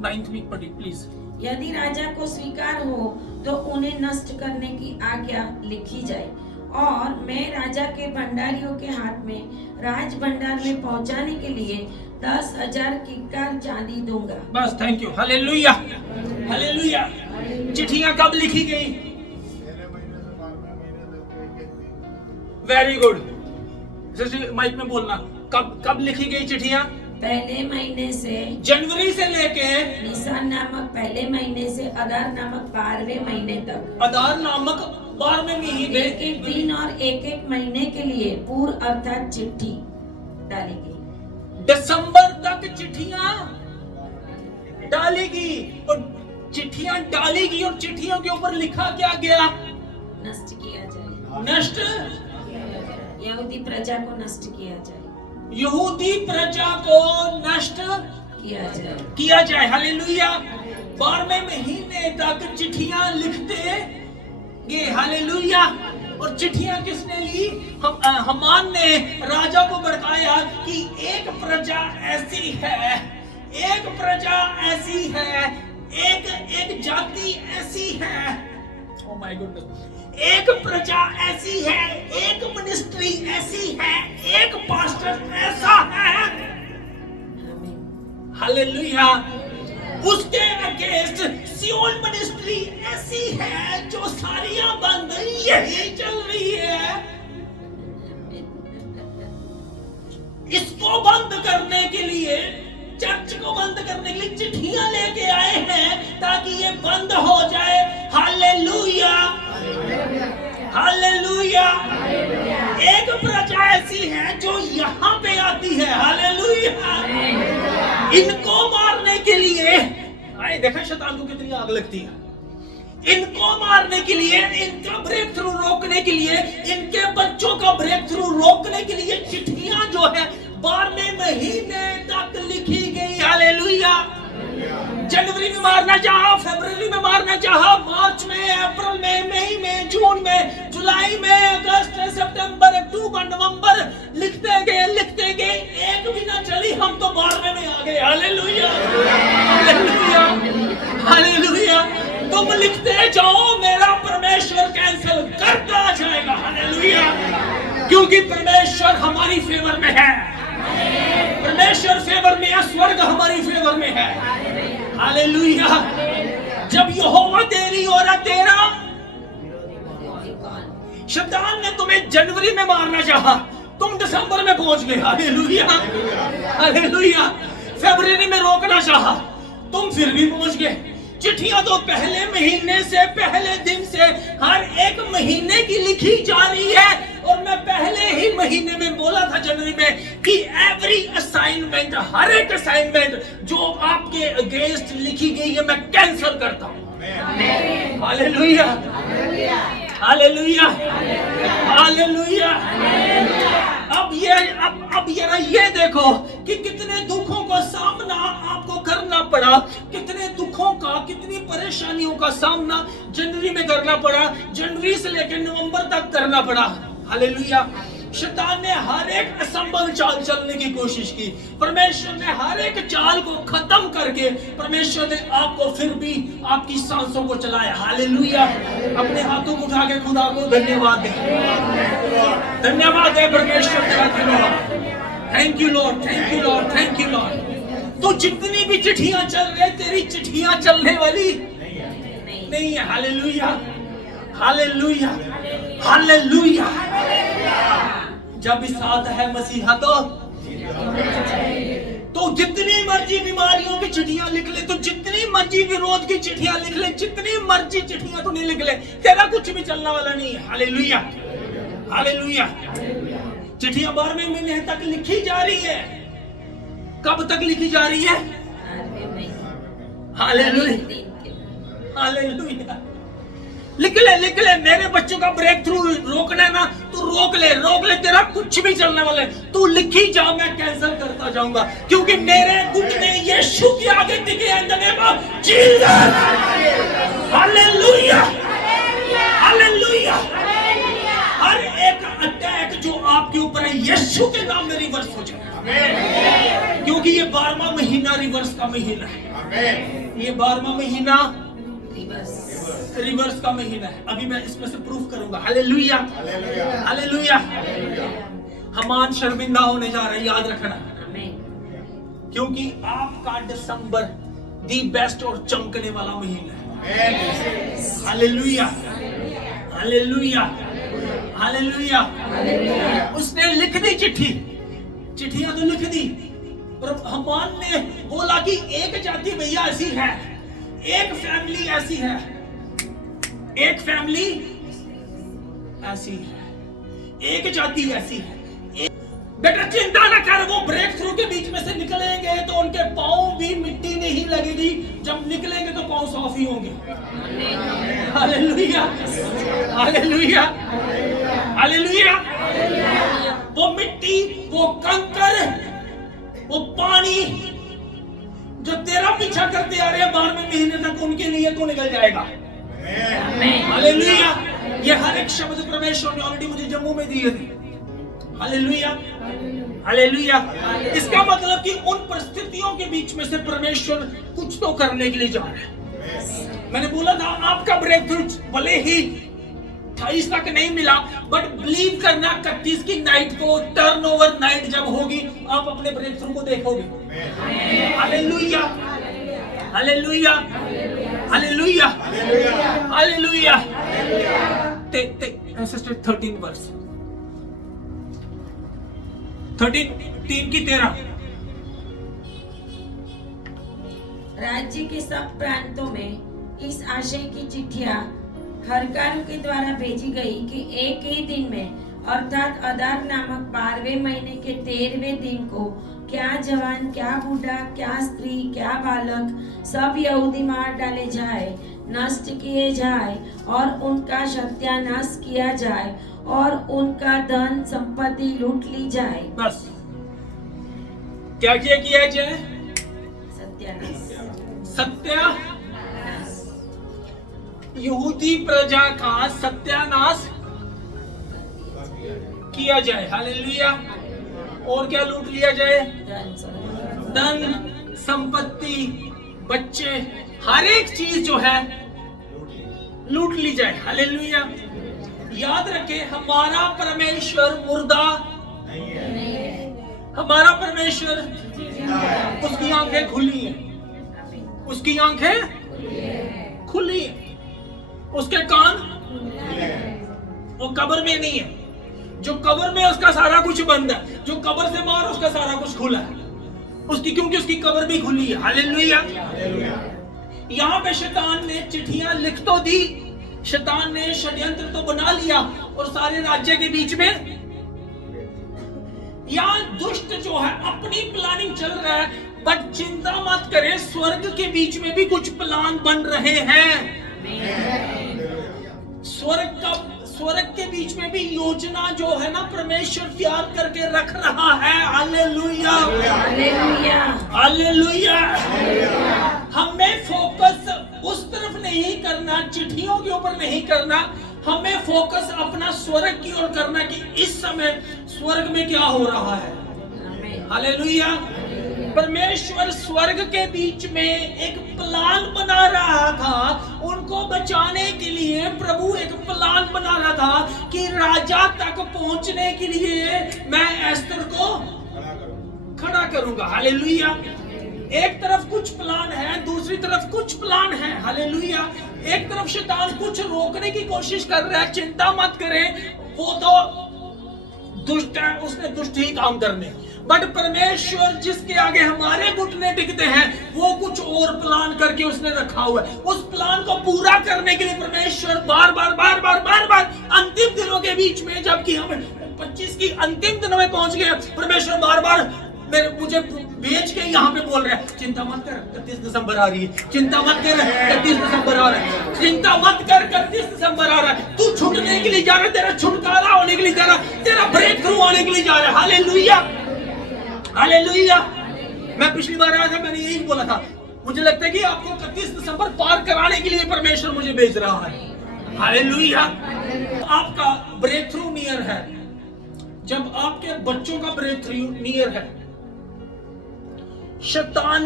9th वीक पढ़ी प्लीज। यदि राजा को स्वीकार हो तो उन्हें नष्ट करने की आज्ञा लिखी जाए और मैं राजा के भंडारियों के हाथ में राज भंडार में पहुंचाने के लिए 10,000 किक्कार चांदी दूंगा। बस, थैंक यू। Hallelujah, hallelujah. चिट्ठियां कब लिखी गई? Very good. जैसे माइक में बोलना। कब लिखी गई चिट्ठियां? पहले महीने से, जनवरी से लेके निसान नामक पहले महीने से अदार नामक 12वें महीने तक। अदार नामक 12वें महीने, एक दिन और एक महीने के लिए पूर्व अर्थात चिट्ठी डाली गई। दिसंबर तक चिट्ठियां डालेगी और चिट्ठियां डालेगी और चिट्ठियों के ऊपर लिखा क्या गया? नष्ट किया जाए। नष्ट, यहूदी प्रजा को नष्ट किया जाए। यहूदी प्रजा को नष्ट किया जाए। हालेलुया। 12वें महीने तक चिट्ठियां लिखते गए। हालेलुया। और चिट्ठियां किसने ली? हामान ने राजा को भड़काया कि एक प्रजा ऐसी है, एक प्रजा ऐसी है, एक जाति ऐसी है, ओह माय गॉड, एक प्रजा ऐसी है, एक मिनिस्ट्री ऐसी है, एक पास्टर ऐसा है। हालेलुया। उसके अगेंस्ट सियोन मिनिस्ट्री ऐसी है जो सारियां बंद यही चल रही है। इसको बंद करने के लिए, चर्च को बंद करने के लिए चिट्ठियां लेके आए हैं ताकि ये बंद हो जाए। Hallelujah, hallelujah. एक प्रजा ऐसी है जो यहाँ पे आती है। हालेलुया। इनको मारने के लिए, आए देखा शैतान को कितनी आग लगती है। इनको मारने के लिए, इनका ब्रेक थ्रू रोकने के लिए, इनके बच्चों का ब्रेक थ्रू रोकने के लिए चिट्ठियां जो है 12वें महीने तक लिखी गई। हालेलुया। जनवरी में मारना चाहा, फरवरी में मारना चाहा, मार्च में, अप्रैल में, मई में, जून में, जुलाई में, अगस्त, सितंबर, अक्टूबर, नवंबर लिखते गए, एक भी ना चली, हम तो 12वें में आ गए। Hallelujah, hallelujah, hallelujah. तुम लिखते जाओ, मेरा परमेश्वर कैंसिल करता जाएगा। हालेलुया, क्योंकि परमेश्वर हमारी फेवर में है, परमेश्वर फेवर में है, स्वर्ग हमारी फेवर में है। हालेलुया। जब यहोवा तेरी और तेरा, शैतान ने तुम्हें जनवरी में मारना चाहा, तुम दिसंबर में पहुंच गए। Hallelujah, hallelujah. फरवरी में रोकना चाहा, तुम फिर भी पहुंच गए। चिट्ठियां तो पहले महीने से, पहले दिन से हर एक महीने की लिखी जा रही है। और मैं पहले ही महीने में बोला था, जनवरी में, कि एवरी असाइनमेंट, हर एक असाइनमेंट जो आपके अगेंस्ट लिखी गई है, मैं कैंसिल करता हूं। Hallelujah, hallelujah, hallelujah. अब ये देखो कि कितने दुखों का सामना आपको करना पड़ा, कितने दुखों का, कितनी परेशानियों का सामना जनवरी में करना पड़ा, जनवरी से लेकर नवंबर तक करना पड़ा। हालेलुया। शैतान ने हर एक असंभव चाल चलने की कोशिश की, परमेश्वर ने हर एक चाल को खत्म करके, परमेश्वर ने आपको फिर भी आपकी सांसों को चलाया। हालेलुया। अपने हाथों को उठा के खुदा को धन्यवाद दे, धन्यवाद दे परमेश्वर तेरा धन्यवाद। Thank you Lord, thank you Lord, thank you Lord. तो जितनी भी चिट्ठियां चल रही, तेरी चिट्ठियां चलने वाली नहीं है। Hallelujah, hallelujah, hallelujah. जब इस साथ है मसीहा तो जितनी मर्जी बीमारियों की चिट्ठियां लिख ले, तो जितनी मर्जी विरोध की चिट्ठियां लिख ले, जितनी मर्जी चिट्ठियां तो नहीं लिख ले, तेरा कुछ भी चलने वाला नहीं है। Hallelujah, hallelujah. चिट्ठियां 12वें महीने तक लिखी जा रही है। कब तक लिखी जा रही है? Hallelujah, hallelujah. लिख ले। मेरे बच्चों का ब्रेक थ्रू रोकना है ना, तू रोक ले, तेरा कुछ भी चलने वाला है, तू लिखी जा, मैं कैंसिल करता जाऊंगा, क्योंकि मेरे घुटने यीशु के आगे टिके हैं। In the name of Jesus. Hallelujah, hallelujah. हर एक अटैक जो आपके ऊपर है, यीशु के नाम में रिवर्स हो जाए, क्योंकि ये 12वां महीना रिवर्स का महीना है। ये 12वां महीना रिवर्स का महीना है। अभी मैं इसमें से प्रूफ करूंगा। Hallelujah, hallelujah. हमान शर्मिंदा होने जा रहे, याद रखना, क्योंकि आपका दिसंबर दी बेस्ट और चमकने वाला महीना है। Hallelujah, hallelujah, hallelujah. उसने लिख दी चिट्ठियां तो लिख दी, पर हमान ने बोला कि एक जाति भैया ऐसी है, एक फैमिली ऐसी है, एक फैमिली ऐसी है, एक जाति ऐसी है। बेटा चिंता न कर, वो ब्रेक थ्रू के बीच में से निकलेंगे तो उनके पांव भी मिट्टी नहीं लगेगी, जब निकलेंगे तो पांव साफ ही होंगे। Hallelujah, hallelujah, hallelujah. वो मिट्टी, वो कंकर, वो पानी जो तेरा पीछा करते आ रहे हैं 12वें महीने तक, उनके लिए तो निकल जाएगा। हालेलुया। ये हर एक शब्द परमेश्वर ने ऑलरेडी मुझे जम्मू में दिए थे। Hallelujah, hallelujah. इसका मतलब कि उन परिस्थितियों के बीच में से परमेश्वर कुछ तो करने के लिए जा रहा है। मैंने बोला था, आपका ब्रेक थ्रू भले ही 28 तक नहीं मिला, बट बिलीव करना 31 की नाइट को, टर्न ओवर नाइट जब होगी, आप अपने ब्रेक थ्रू को देखोगे। Hallelujah, hallelujah, hallelujah, hallelujah. 13 वर्ष, 3 की 13। राज्य के सब प्रांतों में इस आशय की चिट्ठियां हरकारों के द्वारा भेजी गई कि एक ही दिन में, अर्थात अदार नामक 12वें महीने के 13वें दिन को, क्या जवान, क्या बूढ़ा, क्या स्त्री, क्या बालक, सब यहूदी मार डाले जाए, नष्ट किए जाए, और उनका सत्यानाश किया जाए, और उनका धन संपत्ति लूट ली जाए। बस क्या किया जाए? सत्यानाश। यहूदी प्रजा का सत्यानाश किया जाए। हालेलुया। और क्या लूट लिया जाए? धन, संपत्ति, बच्चे, हर एक चीज जो है लूट ली जाए। हालेलुया। याद रखें, हमारा परमेश्वर मुर्दा नहीं है। हमारा परमेश्वर, उसकी आंखें खुली हैं, उसकी आंखें खुली हैं, उसके कान, वो कब्र में नहीं है। जो कब्र में उसका सारा कुछ बंद है, जो कब्र से बाहर उसका सारा कुछ खुला है उसकी, क्योंकि उसकी कब्र भी खुली है। हालेलुया। यहाँ पे शैतान ने चिट्ठियां लिख तो दी, शैतान ने षड्यंत्र तो बना लिया और सारे राज्य के बीच में यहाँ दुष्ट जो है अपनी प्लानिंग चल रहा है। बट चिंता मत करें, स्वर्ग के बीच में भी कुछ प्लान बन रहे हैं। स्वर्ग के बीच में भी योजना जो है ना परमेश्वर तैयार करके रख रहा है। Hallelujah, hallelujah, hallelujah. हमें फोकस उस तरफ नहीं करना, चिट्ठियों के ऊपर नहीं करना, हमें फोकस अपना स्वर्ग की ओर करना कि इस समय स्वर्ग में क्या हो रहा है। हालेलुया। परमेश्वर स्वर्ग के बीच में एक प्लान बना रहा था, उनको बचाने के लिए प्रभु एक प्लान बना रहा था कि राजा तक पहुंचने के लिए मैं एस्तर को खड़ा करूंगा। हालेलुया। एक तरफ कुछ प्लान है, दूसरी तरफ कुछ प्लान है। हालेलुया। एक तरफ शैतान कुछ रोकने की कोशिश कर रहा है, चिंता मत करें, वो तो दुष्ट है, उसने दुष्ट ही काम करने। बट परमेश्वर जिसके आगे हमारे घुटने टिकते हैं, वो कुछ और प्लान करके उसने रखा हुआ है। उस प्लान को पूरा करने के लिए परमेश्वर बार बार अंतिम दिनों के बीच में, जबकि हम 25 की अंतिम दिनों में पहुंच गए, परमेश्वर बार बार मुझे भेज के यहाँ पे बोल रहा है, चिंता मत कर, 31 दिसंबर आ रही है, चिंता मत कर, 31 दिसंबर आ रहा है, चिंता मत कर, 31 दिसंबर आ रहा है, तू छूटने के लिए जा रहा है, तेरा छुटकारा होने के लिए जा रहा है, तेरा ब्रेक थ्रू होने के लिए जा रहा है। Hallelujah, hallelujah. मैं पिछली बार आया था, मैंने यही बोला था, मुझे लगता है कि आपको 31 दिसंबर पार कराने के लिए परमेश्वर मुझे भेज रहा है। हालेलुया। आपका ब्रेक थ्रू नियर है, जब आपके बच्चों का ब्रेक थ्रू नियर है, शैतान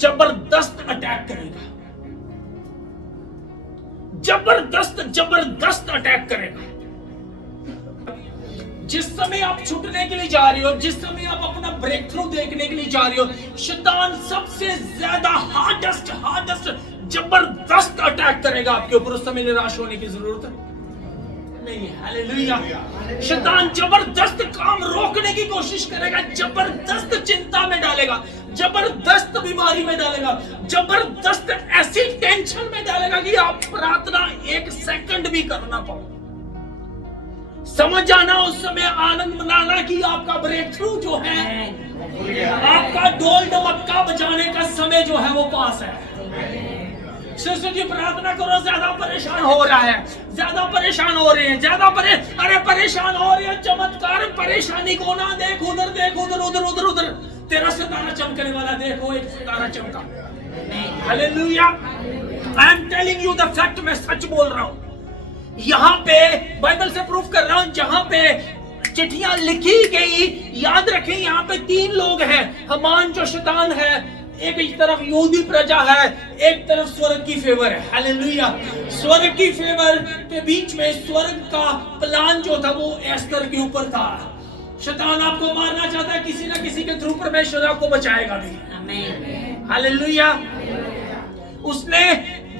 जबरदस्त अटैक करेगा, जबरदस्त अटैक करेगा। जिस समय आप छूटने के लिए जा रहे हो, जिस समय आप अपना ब्रेक थ्रू देखने के लिए जा रहे हो, शैतान सबसे ज्यादा हार्डेस्ट जबरदस्त अटैक करेगा आपके ऊपर। उस समय निराश होने की जरूरत नहीं है। हालेलुया। शैतान जबरदस्त काम रोकने की कोशिश करेगा, जबरदस्त चिंता में डालेगा, जबरदस्त बीमारी में डालेगा, जबरदस्त ऐसी टेंशन में डालेगा कि आप प्रार्थना 1 सेकंड भी करना पाओ। समझ जाना, उस समय आनंद मनाना कि आपका ब्रेक थ्रू जो है, आपका ढोल ढमक्का बजाने का समय जो है वो पास है। सिस्टर जी प्रार्थना करो, ज्यादा परेशान हो रहा है, ज्यादा परेशान हो रहे हैं, परेशान हो रहे हैं। चमत्कार परेशानी को ना देख, उधर देख, उधर तेरा सितारा चमकने वाला, देखो एक सितारा चमका। Hallelujah. I am telling you the fact, मैं सच बोल रहा हूं। यहाँ पे बाइबल से प्रूफ कर रहा हूं, जहां पे चिट्ठियां लिखी गई, याद रखें यहाँ पे 3 लोग हैं। हमान जो शैतान है, एक तरफ यहूदी प्रजा है, एक तरफ स्वर्ग की फेवर है। हालेलुया। स्वर्ग की फेवर के बीच में स्वर्ग का प्लान जो था वो एस्तर के ऊपर था। शैतान आपको मारना चाहता है, किसी ना किसी के थ्रू परमेश्वर आपको बचाएगा भी। आमीन। हालेलुया। उसने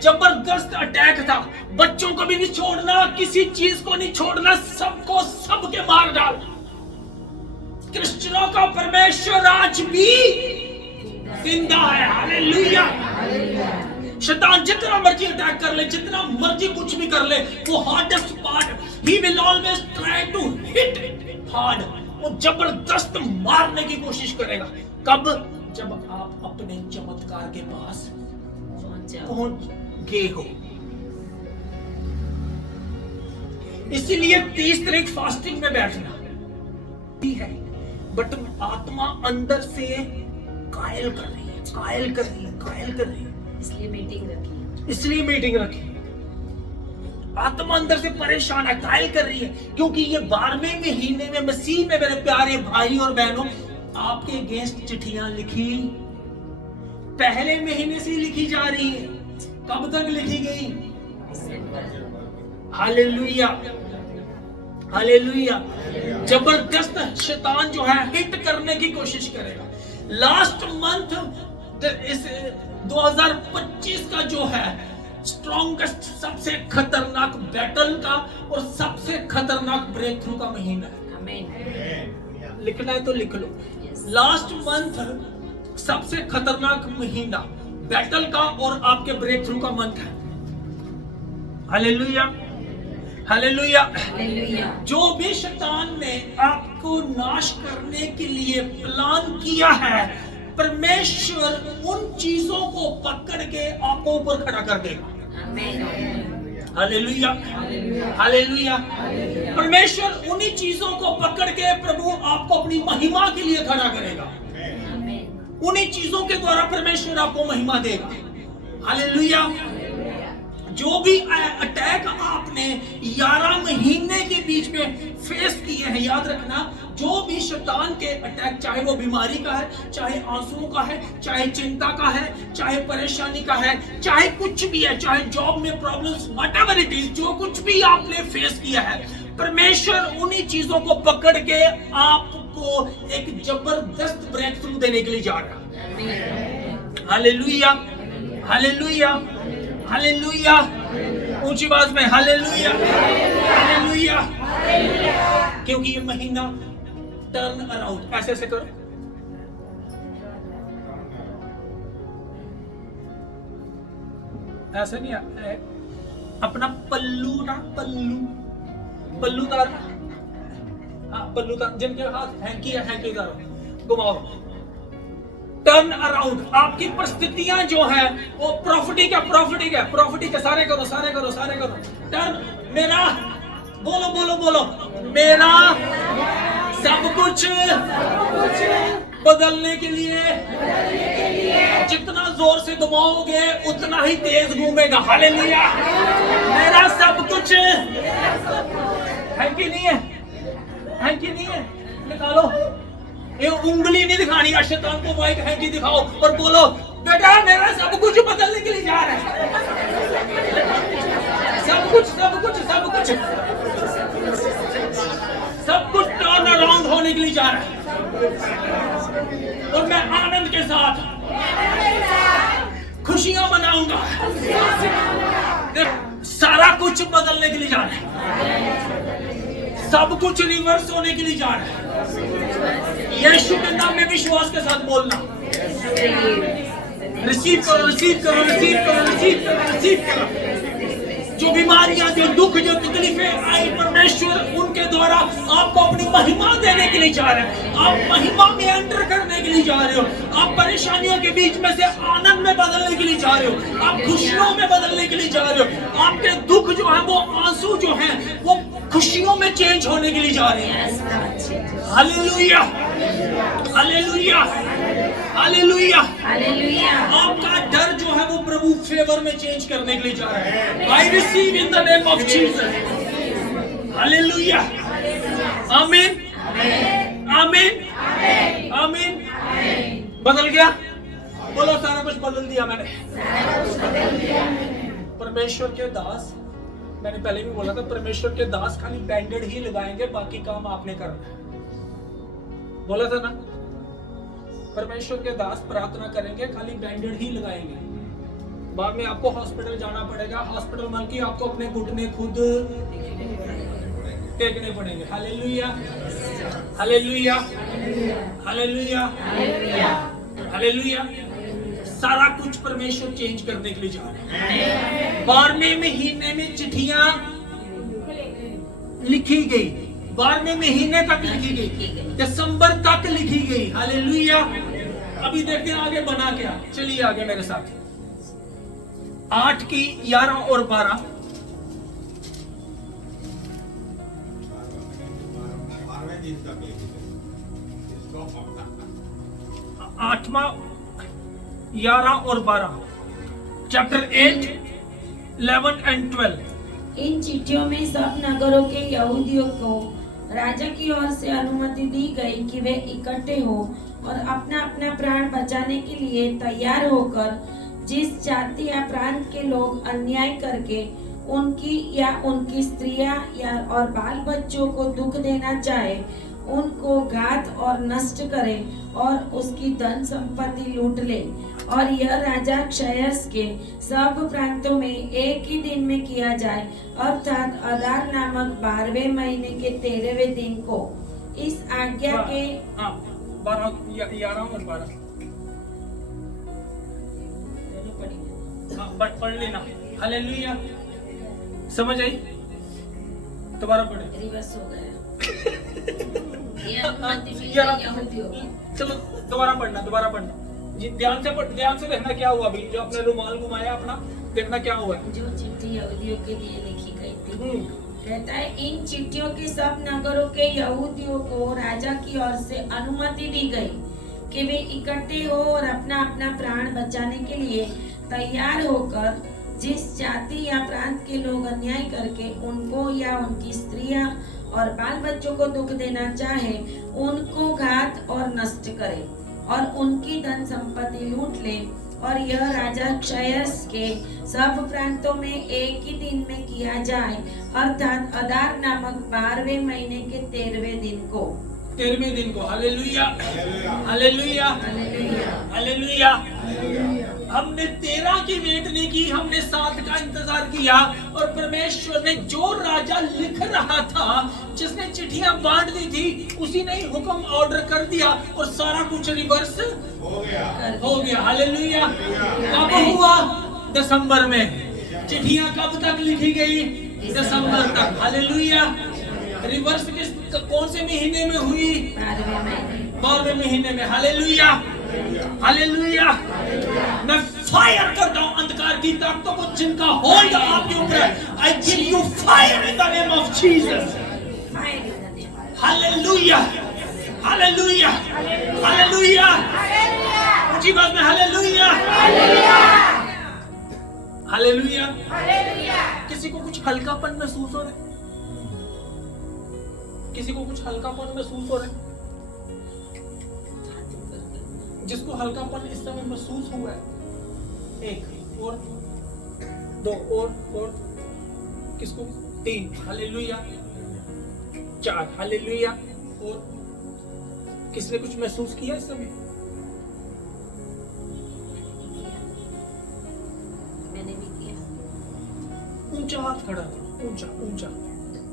जबरदस्त अटैक था, बच्चों को भी नहीं छोड़ना, किसी चीज को नहीं छोड़ना, सबको सबके मार डाल। क्रिश्चियनों का परमेश्वर आज भी जिंदा है। हालेलुया। शैतान जितना मर्जी अटैक कर ले, जितना मर्जी कुछ भी कर ले, वो hardest part, he will always try to hit hard, वो जबरदस्त मारने की कोशिश करेगा। कब? जब आप अपने चमत्कार के पास पहुंच गए हो। इसीलिए 30 तारीख फास्टिंग में बैठना है, बट आत्मा अंदर से कायल कर रही है, इसलिए मीटिंग रखी। आत्मा अंदर से परेशान है, घायल कर रही है, क्योंकि ये 12वें महीने में मसीह में मेरे प्यारे भाई और बहनों आपके अगेंस्ट चिट्ठियां लिखी पहले महीने से लिखी जा रही है। कब तक लिखी गई? Hallelujah, hallelujah. जबरदस्त शैतान जो है हिट करने की कोशिश करेगा। लास्ट मंथ इस 2025 का जो है स्ट्रॉन्गेस्ट, सबसे खतरनाक बैटल का और सबसे खतरनाक ब्रेक थ्रू का महीना है। आमीन। लिखना है तो लिख लो। लास्ट मंथ सबसे खतरनाक महीना बैटल का और आपके ब्रेक थ्रू का मंथ है। Hallelujah, hallelujah. हालेलुया। जो भी शैतान ने आपको नाश करने के लिए प्लान किया है, परमेश्वर उन चीजों को पकड़ के आपको ऊपर खड़ा कर देगा। आमीन। Hallelujah, hallelujah. परमेश्वर उन्हीं चीजों को पकड़ के प्रभु आपको अपनी महिमा के लिए खड़ा करेगा। आमीन। उन्हीं चीजों के द्वारा परमेश्वर आपको महिमा देगा। हालेलुया। जो भी अटैक आपने 11 महीने के बीच में फेस किए हैं, याद रखना, जो भी शैतान के अटैक, चाहे वो बीमारी का है, चाहे आंसुओं का है, चाहे चिंता का है, चाहे परेशानी का है, चाहे कुछ भी है, चाहे जॉब में प्रॉब्लम्स, व्हाटएवर इट इज, जो कुछ भी आपने फेस किया है, परमेश्वर उन्हीं चीजों को पकड़ के आपको एक जबरदस्त ब्रेक थ्रू देने के लिए जा रहा है। Hallelujah, hallelujah, hallelujah. ऊंची आवाज में हालेलुया, हालेलुया। क्योंकि ये महीना टर्न अराउंड, ऐसे ऐसे करो, ऐसे नहीं अपना पल्लू ना, पल्लू तार, हाँ पल्लू तार, जिनके हाथ हैंकी है हैंकी तारो, घुमाओ। टर्न अराउंड, आपकी परिस्थितियां जो है वो प्रॉफिटिक है, प्रॉफिटिक है, प्रॉफिटिक है। सारे करो, सारे करो, सारे करो। टर्न, मेरा, बोलो बोलो बोलो, मेरा सब कुछ बदलने के लिए जितना जोर से घुमाओगे उतना ही तेज घूमेगा। हालेलुया। मेरा सब कुछ है कि नहीं है? है कि नहीं है? निकालो, ये उंगली नहीं दिखानी है, शैतान को व्हाइट हैंकी दिखाओ और बोलो, बेटा मेरा सब कुछ बदलने के लिए जा रहा है। सब कुछ, सब कुछ, सब कुछ, सब कुछ टर्न अराउंड होने के लिए जा रहा है। और मैं आनंद के साथ खुशियां मनाऊंगा। सारा कुछ बदलने के लिए जा रहा है, सब कुछ रिवर्स होने के लिए जा रहा है। यीशु के नाम में विश्वास के साथ बोलना, रिसीव करो, रिसीव करो, रिसीव करो, रिसीव करो, रिसीव करो। जो बीमारियां, जो दुख, जो तकलीफें आई, परमेश्वर उनके द्वारा आपको अपनी महिमा देने के लिए जा रहे हैं। आप महिमा में एंटर करने के लिए जा रहे हो। आप परेशानियों के बीच में से आनंद में बदलने के लिए जा रहे हो। आप खुशियों में बदलने के लिए जा रहे हो। आपके दुख जो है, वो आंसू जो है, वो खुशियों में चेंज होने के लिए जा रहे हैं। Hallelujah, hallelujah, hallelujah, hallelujah. आपका डर जो है वो प्रभु फेवर में चेंज करने के लिए जा रहा है। I receive in the name of Jesus. Hallelujah, आमीन, आमीन, आमीन। बदल गया, बोलो सारा कुछ बदल दिया मैंने। परमेश्वर के दास, मैंने पहले भी बोला था, परमेश्वर के दास खाली बैंडेड ही लगाएंगे, बाकी काम आपने करना है। बोला था ना, परमेश्वर के दास प्रार्थना करेंगे, खाली बैंडेड ही लगाएंगे। बाद में आपको हॉस्पिटल जाना पड़ेगा। हॉस्पिटल मान की आपको अपने घुटने खुद टेकने पड़ेंगे। Hallelujah, hallelujah, hallelujah, hallelujah. सारा कुछ परमेश्वर चेंज करने के लिए जा रहा है। 12वें महीने में चिट्ठियां लिखी गई, 12वें महीने तक लिखी गई, दिसंबर तक लिखी गई। हालेलुया। अभी देखते हैं आगे बना क्या। चलिए आगे मेरे साथ। 8 की 11 और 12, 8वां, 11 और 12, चैप्टर 8, 11 एंड 12। इन चिट्ठियों में सब नगरों के यहूदियों को राजा की ओर से अनुमति दी गई कि वे इकट्ठे हो और अपना अपना प्राण बचाने के लिए तैयार होकर जिस जाति या प्रांत के लोग अन्याय करके उनकी या उनकी स्त्रियां या और बाल बच्चों को दुख देना चाहे उनको घात और नष्ट करे और उसकी धन संपत्ति लूट ले। और यह राजा क्षयस के सब प्रांतों में एक ही दिन में किया जाए, अर्थात अदार नामक 12वें महीने के 13वें दिन को। इस आज्ञा के 12 11 और 12 पढ़ लेना। हालेलुया, समझ आई? दोबारा पढ़े। रिवर्स हो गया। ये अनुमति मिल यार, गई यहूदियों को। चलो दोबारा पढ़ना जी, ध्यान से देखना क्या हुआ। अभी जो आपने रुमाल घुमाया अपना, देखना क्या हुआ। जो चिट्ठी यहूदियों के लिए लिखी गई थी, कहता है इन चिट्ठियों के सब नगरों के यहूदियों को राजा की ओर से अनुमति दी गई कि वे इकट्ठे हो और अपना अपना प्राण बचाने के लिए तैयार होकर जिस जाति या प्रांत के लोग अन्याय करके उनको या उनकी स्त्रियां और बाल बच्चों को दुख देना चाहे उनको घात और नष्ट करे और उनकी धन संपत्ति लूट ले। और यह राजा क्षयस के सब प्रांतों में एक ही दिन में किया जाए, अर्थात अदार नामक 12वें महीने के 13वें दिन को। 13वें दिन को। Hallelujah, hallelujah, hallelujah. हमने 13 की वेट नहीं की, हमने 7 का इंतजार किया। और परमेश्वर ने जो राजा लिख रहा था, जिसने चिट्ठियां बांट दी थी, उसी ने हुक्म ऑर्डर कर दिया और सारा कुछ रिवर्स हो गया। हालेलुया। कब हुआ? दिसंबर में। चिट्ठियां कब तक लिखी गई? दिसंबर तक। हालेलुया। रिवर्स कौन से महीने में हुई? 12वें महीने में। Hallelujah, hallelujah. मैं फायर करता हूं अंधकार की ताकतों को जिनका होल्ड आपके ऊपर है। I give you fire in the name of Jesus. Hallelujah, hallelujah, hallelujah. ऊंची बात में हालेलुया, हालेलुया। किसी को कुछ हल्कापन महसूस हो रहा है? किसी को कुछ हल्कापन महसूस हो रहा है? जिसको हल्कापन इस समय महसूस हुआ है, 1 और 2 और किसको? 3। हालेलुया। 4। हालेलुया। और किसने कुछ महसूस किया इस समय? मैंने भी किया। ऊंचा हाथ खड़ा करो, ऊंचा ऊंचा।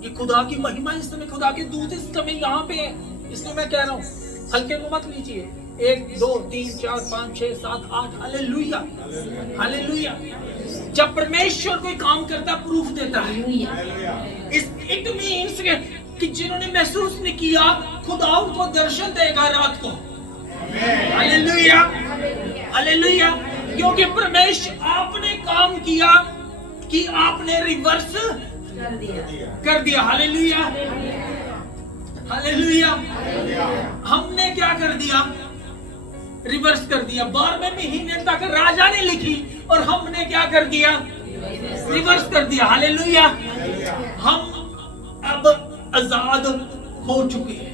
ये खुदा की महिमा इस समय, खुदा के दूत इस समय यहाँ पे है, इसलिए मैं कह रहा हूँ हल्के को मत लीजिए। 1 2 3 4 5 6 7 8। Hallelujah, hallelujah. जब परमेश्वर कोई काम करता, प्रूफ देता है। इट मीन्स कि जिन्होंने महसूस नहीं किया, खुदा उनको दर्शन देगा रात को। Hallelujah, hallelujah. क्योंकि परमेश्वर आपने काम किया कि आपने रिवर्स कर दिया। Hallelujah, hallelujah. हमने क्या कर दिया? रिवर्स कर दिया। 12वें महीने तक राजा ने लिखी और हमने क्या कर दिया? रिवर्स कर दिया। हालेलुया। हम अब आजाद हो चुके हैं,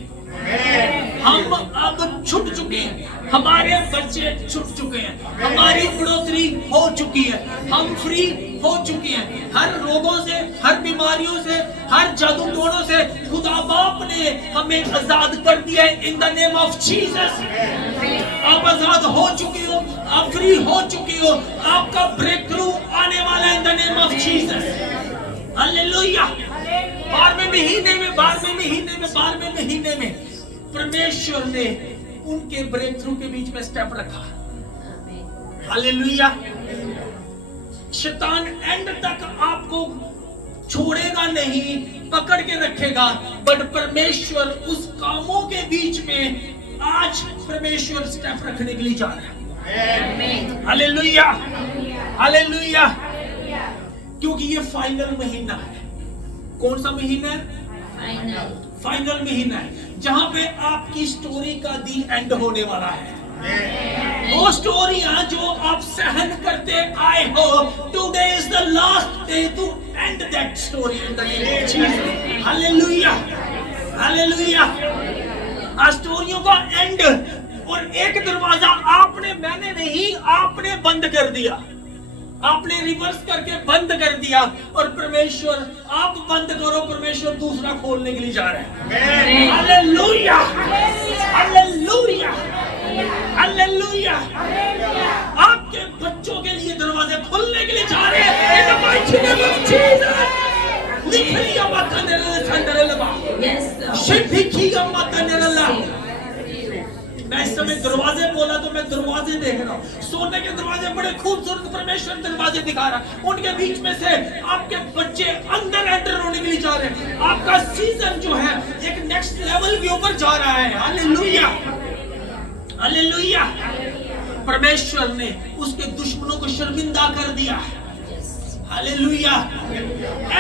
हम अब छूट चुके हैं, हमारे बच्चे छूट चुके हैं, हमारी बढ़ोतरी हो चुकी है, हम फ्री हो चुके हैं हर रोगों से, हर बीमारियों से, हर जादू टोनों से। खुदा बाप ने हमें आजाद कर दिया है in the name of Jesus. आप आजाद हो चुके हो, आप फ्री हो चुके हो, आपका ब्रेक थ्रू आने वाला है in the name of Jesus. Hallelujah. 12वें महीने में परमेश्वर ने उनके ब्रेक थ्रू के बीच में स्टेप रखा। हालेलुया। शैतान एंड तक आपको छोड़ेगा नहीं, पकड़ के रखेगा, बट परमेश्वर उस कामों के बीच में आज परमेश्वर स्टेप रखने के लिए जा रहा है। Hallelujah, hallelujah. क्योंकि ये फाइनल महीना है। कौन सा महीना है? फाइनल महीना है, जहां पे आपकी स्टोरी का दी एंड होने वाला है। वो स्टोरियां जो आप सहन करते आए हो, today is the last day to end that story in the name of Jesus. Hallelujah. Hallelujah. स्टोरियों का एंड, और एक दरवाजा मैंने नहीं, आपने बंद कर दिया, आपने रिवर्स करके बंद कर दिया, और परमेश्वर, आप बंद करो, परमेश्वर दूसरा खोलने के लिए जा रहे हैं। Hallelujah, hallelujah, hallelujah. आपके बच्चों के लिए दरवाजे खुलने के लिए जा रहे हैं। In the mighty name of Jesus. लिखिया मत नरले संदरलबा। शिफिकिया मत नरला। मैं इस समय दरवाजे बोला तो मैं दरवाजे देख रहा हूँ, सोने के दरवाजे, बड़े खूबसूरत परमेश्वर दरवाजे दिखा रहा, उनके बीच में से आपके बच्चे अंदर एंटर होने के लिए जा रहे हैं। आपका सीजन जो है एक नेक्स्ट लेवल के ऊपर जा रहा है। Hallelujah, hallelujah. परमेश्वर ने उसके दुश्मनों को शर्मिंदा कर दिया। हालेलुया।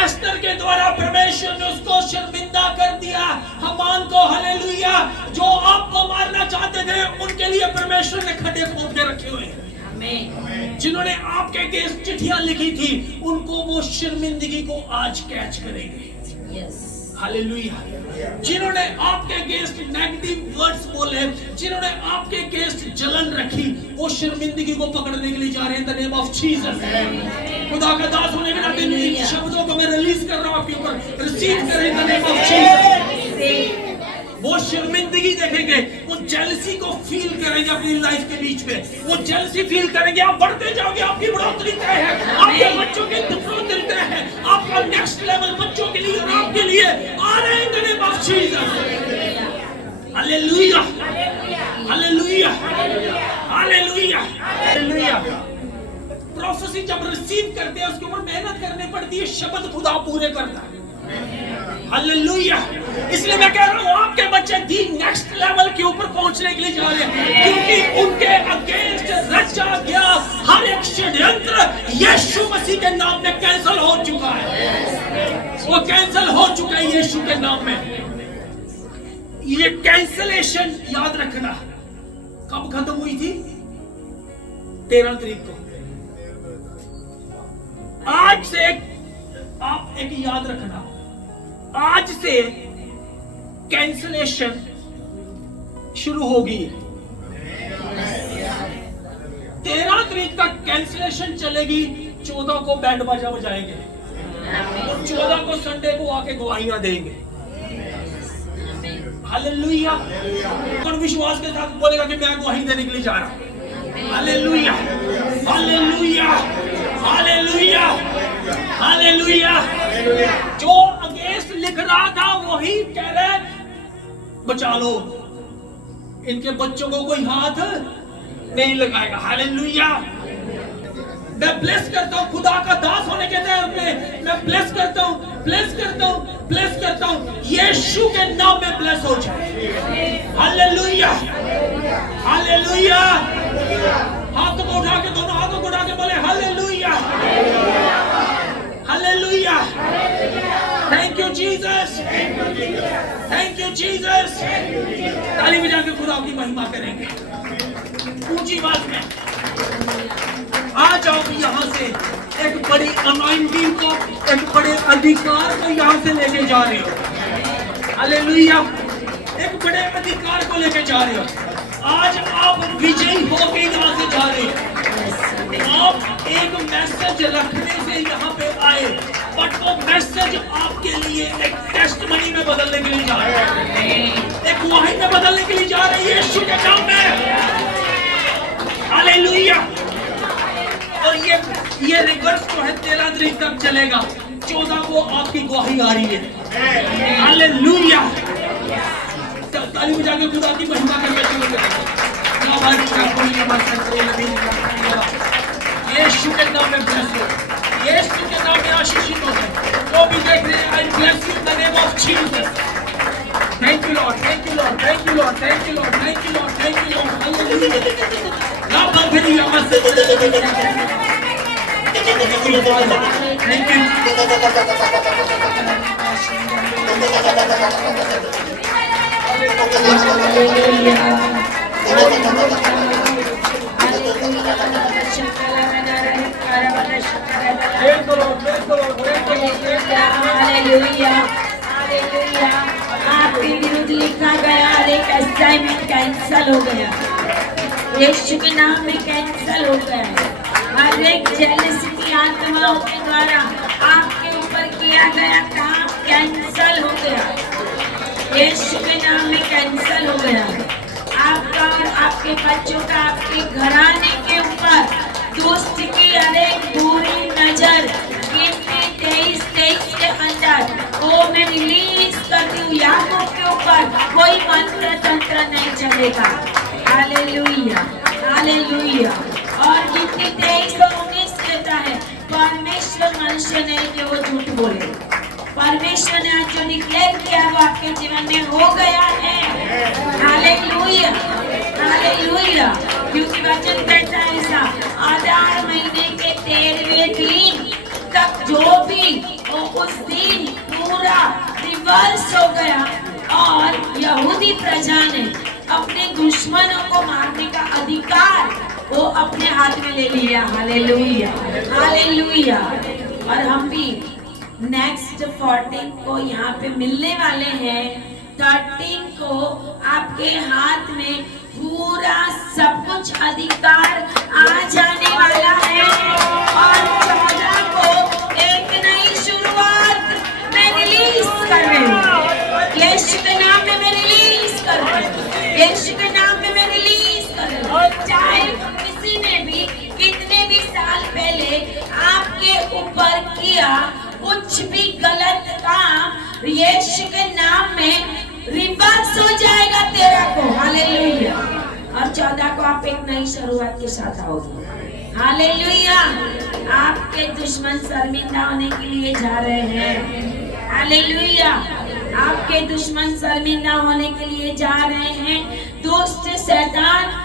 एस्तर के द्वारा परमेश्वर ने उसको शर्मिंदा कर दिया, हामान को। हालेलुया। जो आपको मारना चाहते थे उनके लिए परमेश्वर ने खड्डे खोद के रखे हुए हैं। जिन्होंने आपके अगेंस्ट चिट्ठियां लिखी थी, उनको वो शर्मिंदगी को आज कैच करेंगे। हालेलुया। जिन्होंने आपके अगेंस्ट नेगेटिव वर्ड्स बोले, जिन्होंने आपके अगेंस्ट जलन रखी, वो शर्मिंदगी को पकड़ने के लिए जा रहे हैं। In the name of Jesus. खुदा का दास होने के नाते इन शब्दों को मैं रिलीज कर रहा हूं आपके ऊपर। रिसीव करें इन द नेम ऑफ जीसस। वो शर्मिंदगी देखेंगे, वो जेलसी को फील करेंगे अपनी लाइफ के बीच में, वो जेलसी फील करेंगे। आप बढ़ते जाओगे, आपकी बढ़ोतरी तय है, आपके बच्चों की बढ़ोतरी तय है, आपका नेक्स्ट लेवल बच्चों के लिए और आपके लिए आ रहे हैं in the name of Jesus. Hallelujah, hallelujah, hallelujah, hallelujah. Prophecy जब रिसीव करते हैं उसके ऊपर मेहनत करनी पड़ती है, शब्द खुदा पूरे करता है। हालेलुया। इसलिए मैं कह रहा हूं आपके बच्चे दी नेक्स्ट लेवल के ऊपर पहुंचने के लिए जा रहे हैं, क्योंकि उनके अगेंस्ट रचा गया हर एक षड्यंत्र यीशु मसीह के नाम में कैंसिल हो चुका है। वो कैंसिल हो चुका है यीशु के नाम में। ये कैंसलेशन याद रखना कब खत्म हुई थी? 13 तारीख को। आज से आप एक याद रखना, आज से कैंसलेशन शुरू होगी। 13 तारीख तक कैंसलेशन चलेगी, 14 को बैंड बाजा बजाएंगे और 14 को संडे को आके गवाहियां देंगे। हालेलुया। कौन विश्वास के साथ बोलेगा कि मैं गवाही देने के लिए जा रहा हूं? Hallelujah, hallelujah, hallelujah, hallelujah. जो अगेंस्ट लिख रहा था वही कह रहा है बचा लो, इनके बच्चों को कोई हाथ नहीं लगाएगा। हालेलुया। मैं ब्लेस करता हूं खुदा का दास होने के नाते मैं ब्लेस करता हूं, ब्लेस करता हूं, ब्लेस करता हूं। यीशु के नाम में ब्लेस हो जाए। Hallelujah, hallelujah. हाथों को उठा के, दोनों हाथों को उठा के बोले hallelujah, hallelujah. Thank you Jesus, thank you Jesus. ताली बजा के खुदा की महिमा करेंगे ऊंची आवाज में। आ जाओ यहाँ से एक बड़ी अनॉइंटिंग को, एक बड़े अधिकार को यहाँ से लेके जा रहे हो। हालेलुया। एक बड़े अधिकार को लेके जा रहे हो। आज आप विजयी होके यहाँ से जा रहे हो। आप एक मैसेज रखने से यहाँ पे आए, बट वो मैसेज आपके लिए एक टेस्टमनी में बदलने के लिए जा रहा है, एक गवाही में बदलने के लिए जा रहे हैं यीशु के नाम में। हालेलुया। और ये रिवर्स जो है 13 तारीख तक चलेगा, 14 को आपकी गवाही आ रही है। हालेलुया। ताली बजा के खुदा की महिमा करके शुरू करेंगे। यीशु के नाम में ब्लेस हो, यीशु के नाम में आशीषित हो जाए। जो भी देख रहे हैं, आई bless you in the name of Jesus. Thank you Lord, thank you Lord, thank you Lord, thank you Lord, thank you Lord, thank you Lord. Hallelujah. ना बंधनी नमस्ते। Thank you. Praise the Lord, praise the Lord, praise the Lord, praise the Lord. गया, hallelujah, hallelujah. आपके विरुद्ध लिखा गया हर एक assignment cancel हो गया, यीशु के नाम में कैंसल हो गया है। हर एक जेलसी की आत्माओं के द्वारा आपके ऊपर किया गया काम कैंसल हो गया, यीशु के नाम में कैंसल हो गया। आपका और आपके बच्चों का, आपके घराने के ऊपर दुष्ट की हर एक बुरी नजर गिनती 23 के अंदर वो मैं रिलीज करती हूँ। याकूब के ऊपर कोई मंत्र तंत्र नहीं चलेगा, हालेलुया, हालेलुया। और गिनती 23:19 कहता है परमेश्वर मनुष्य नहीं कि वो झूठ बोले। परमेश्वर ने आज जो डिक्लेयर किया वो आपके जीवन में हो गया है, हालेलुया, हालेलुया। क्योंकि वचन कहता है ऐसा, आधार महीने के 13वें दिन तक जो भी उस दिन पूरा रिवर्स हो गया और यहूदी प्रजा ने अपने दुश्मनों को मारने का अधिकार वो अपने हाथ में ले लिया, हालेलुया, हालेलुया। और हम भी नेक्स्ट 14 को यहाँ पे मिलने वाले हैं। 13 को आपके हाथ में पूरा सब कुछ अधिकार आ जाने वाला है और 14 को एक नई शुरुआत मैं रिलीज कर रही हूँ, यीशु के नाम में मैं रिलीज कर रही हूँ, यीशु के नाम में मैं रिलीज कर रही हूँ। और चाहे किसी ने भी कितने भी साल पहले आपके ऊपर किया कुछ भी गलत काम, यीशु के नाम में रिवर्स हो जाएगा तेरा को, हालेलुया। और 14 को आप एक नई शुरुआत के साथ आओगे, हालेलुया। आपके दुश्मन शर्मिंदा होने के लिए जा रहे हैं, हालेलुया। आपके दुश्मन शर्मिंदा होने के लिए जा रहे हैं। दोस्त शैतान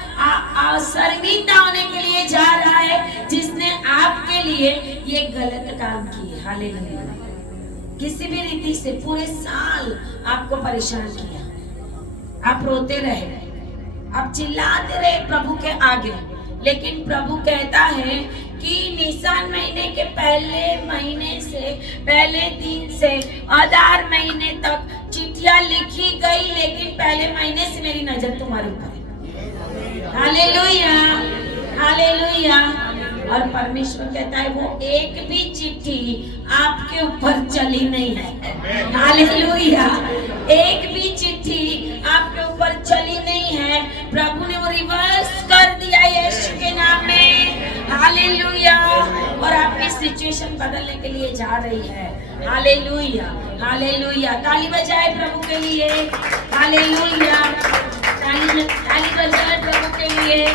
शर्मिंदा होने के लिए जा रहा है जिसने आपके लिए ये गलत काम किए, हालेलुया। किसी भी रीति से पूरे साल आपको परेशान किया, आप रोते रहे, आप चिल्लाते रहे प्रभु के आगे, लेकिन प्रभु कहता है कि निसान महीने के पहले दिन से आधार महीने तक चिट्ठियां लिखी गई, लेकिन पहले महीने से मेरी नजर तुम्हारे ऊपर है, हालेलुया, हालेलुया। और परमेश्वर कहता है वो एक भी चिट्ठी आपके ऊपर चली नहीं है, हालेलुया। एक भी चिट्ठी आपके ऊपर चली नहीं है, प्रभु ने वो रिवर्स कर दिया यीशु के नाम में, हालेलुया। और आपकी सिचुएशन बदलने के लिए जा रही है, हालेलुया, हालेलुया। ताली बजाए प्रभु के लिए, हालेलुया, ताली बजाए प्रभु के लिए,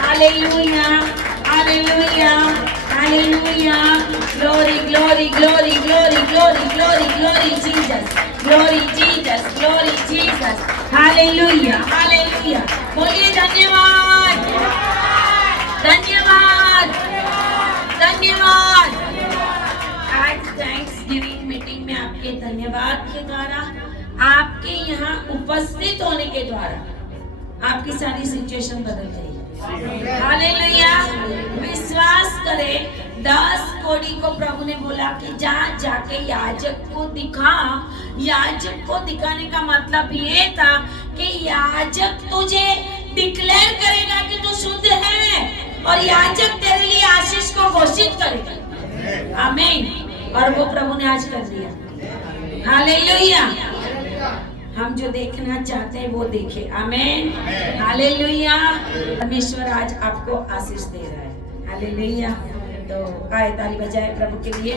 hallelujah, hallelujah, hallelujah. Glory, glory, glory, glory, glory, glory, glory Jesus, glory Jesus, glory Jesus, hallelujah, hallelujah. बोलिए धन्यवाद, धन्यवाद, धन्यवाद। आज थैंक्सगिविंग मीटिंग में आपके धन्यवाद के द्वारा, आपके यहाँ उपस्थित होने के द्वारा आपकी सारी सिचुएशन बदल गई, हालेलुया। विश्वास करें, 10 कोड़ी को प्रभु ने बोला कि जाके याजक को दिखा। याजक को दिखाने का मतलब ये था कि याजक तुझे डिक्लेयर करेगा कि तू शुद्ध है और याजक तेरे लिए आशीष को घोषित करेगा, आमीन। और वो प्रभु ने आज कर दिया, हालेलुया। हम जो देखना चाहते हैं वो देखे, आमीन, हालेलुया। परमेश्वर आज आपको आशीष दे रहा है, हालेलुया। तो आए ताली बजाए प्रभु के लिए।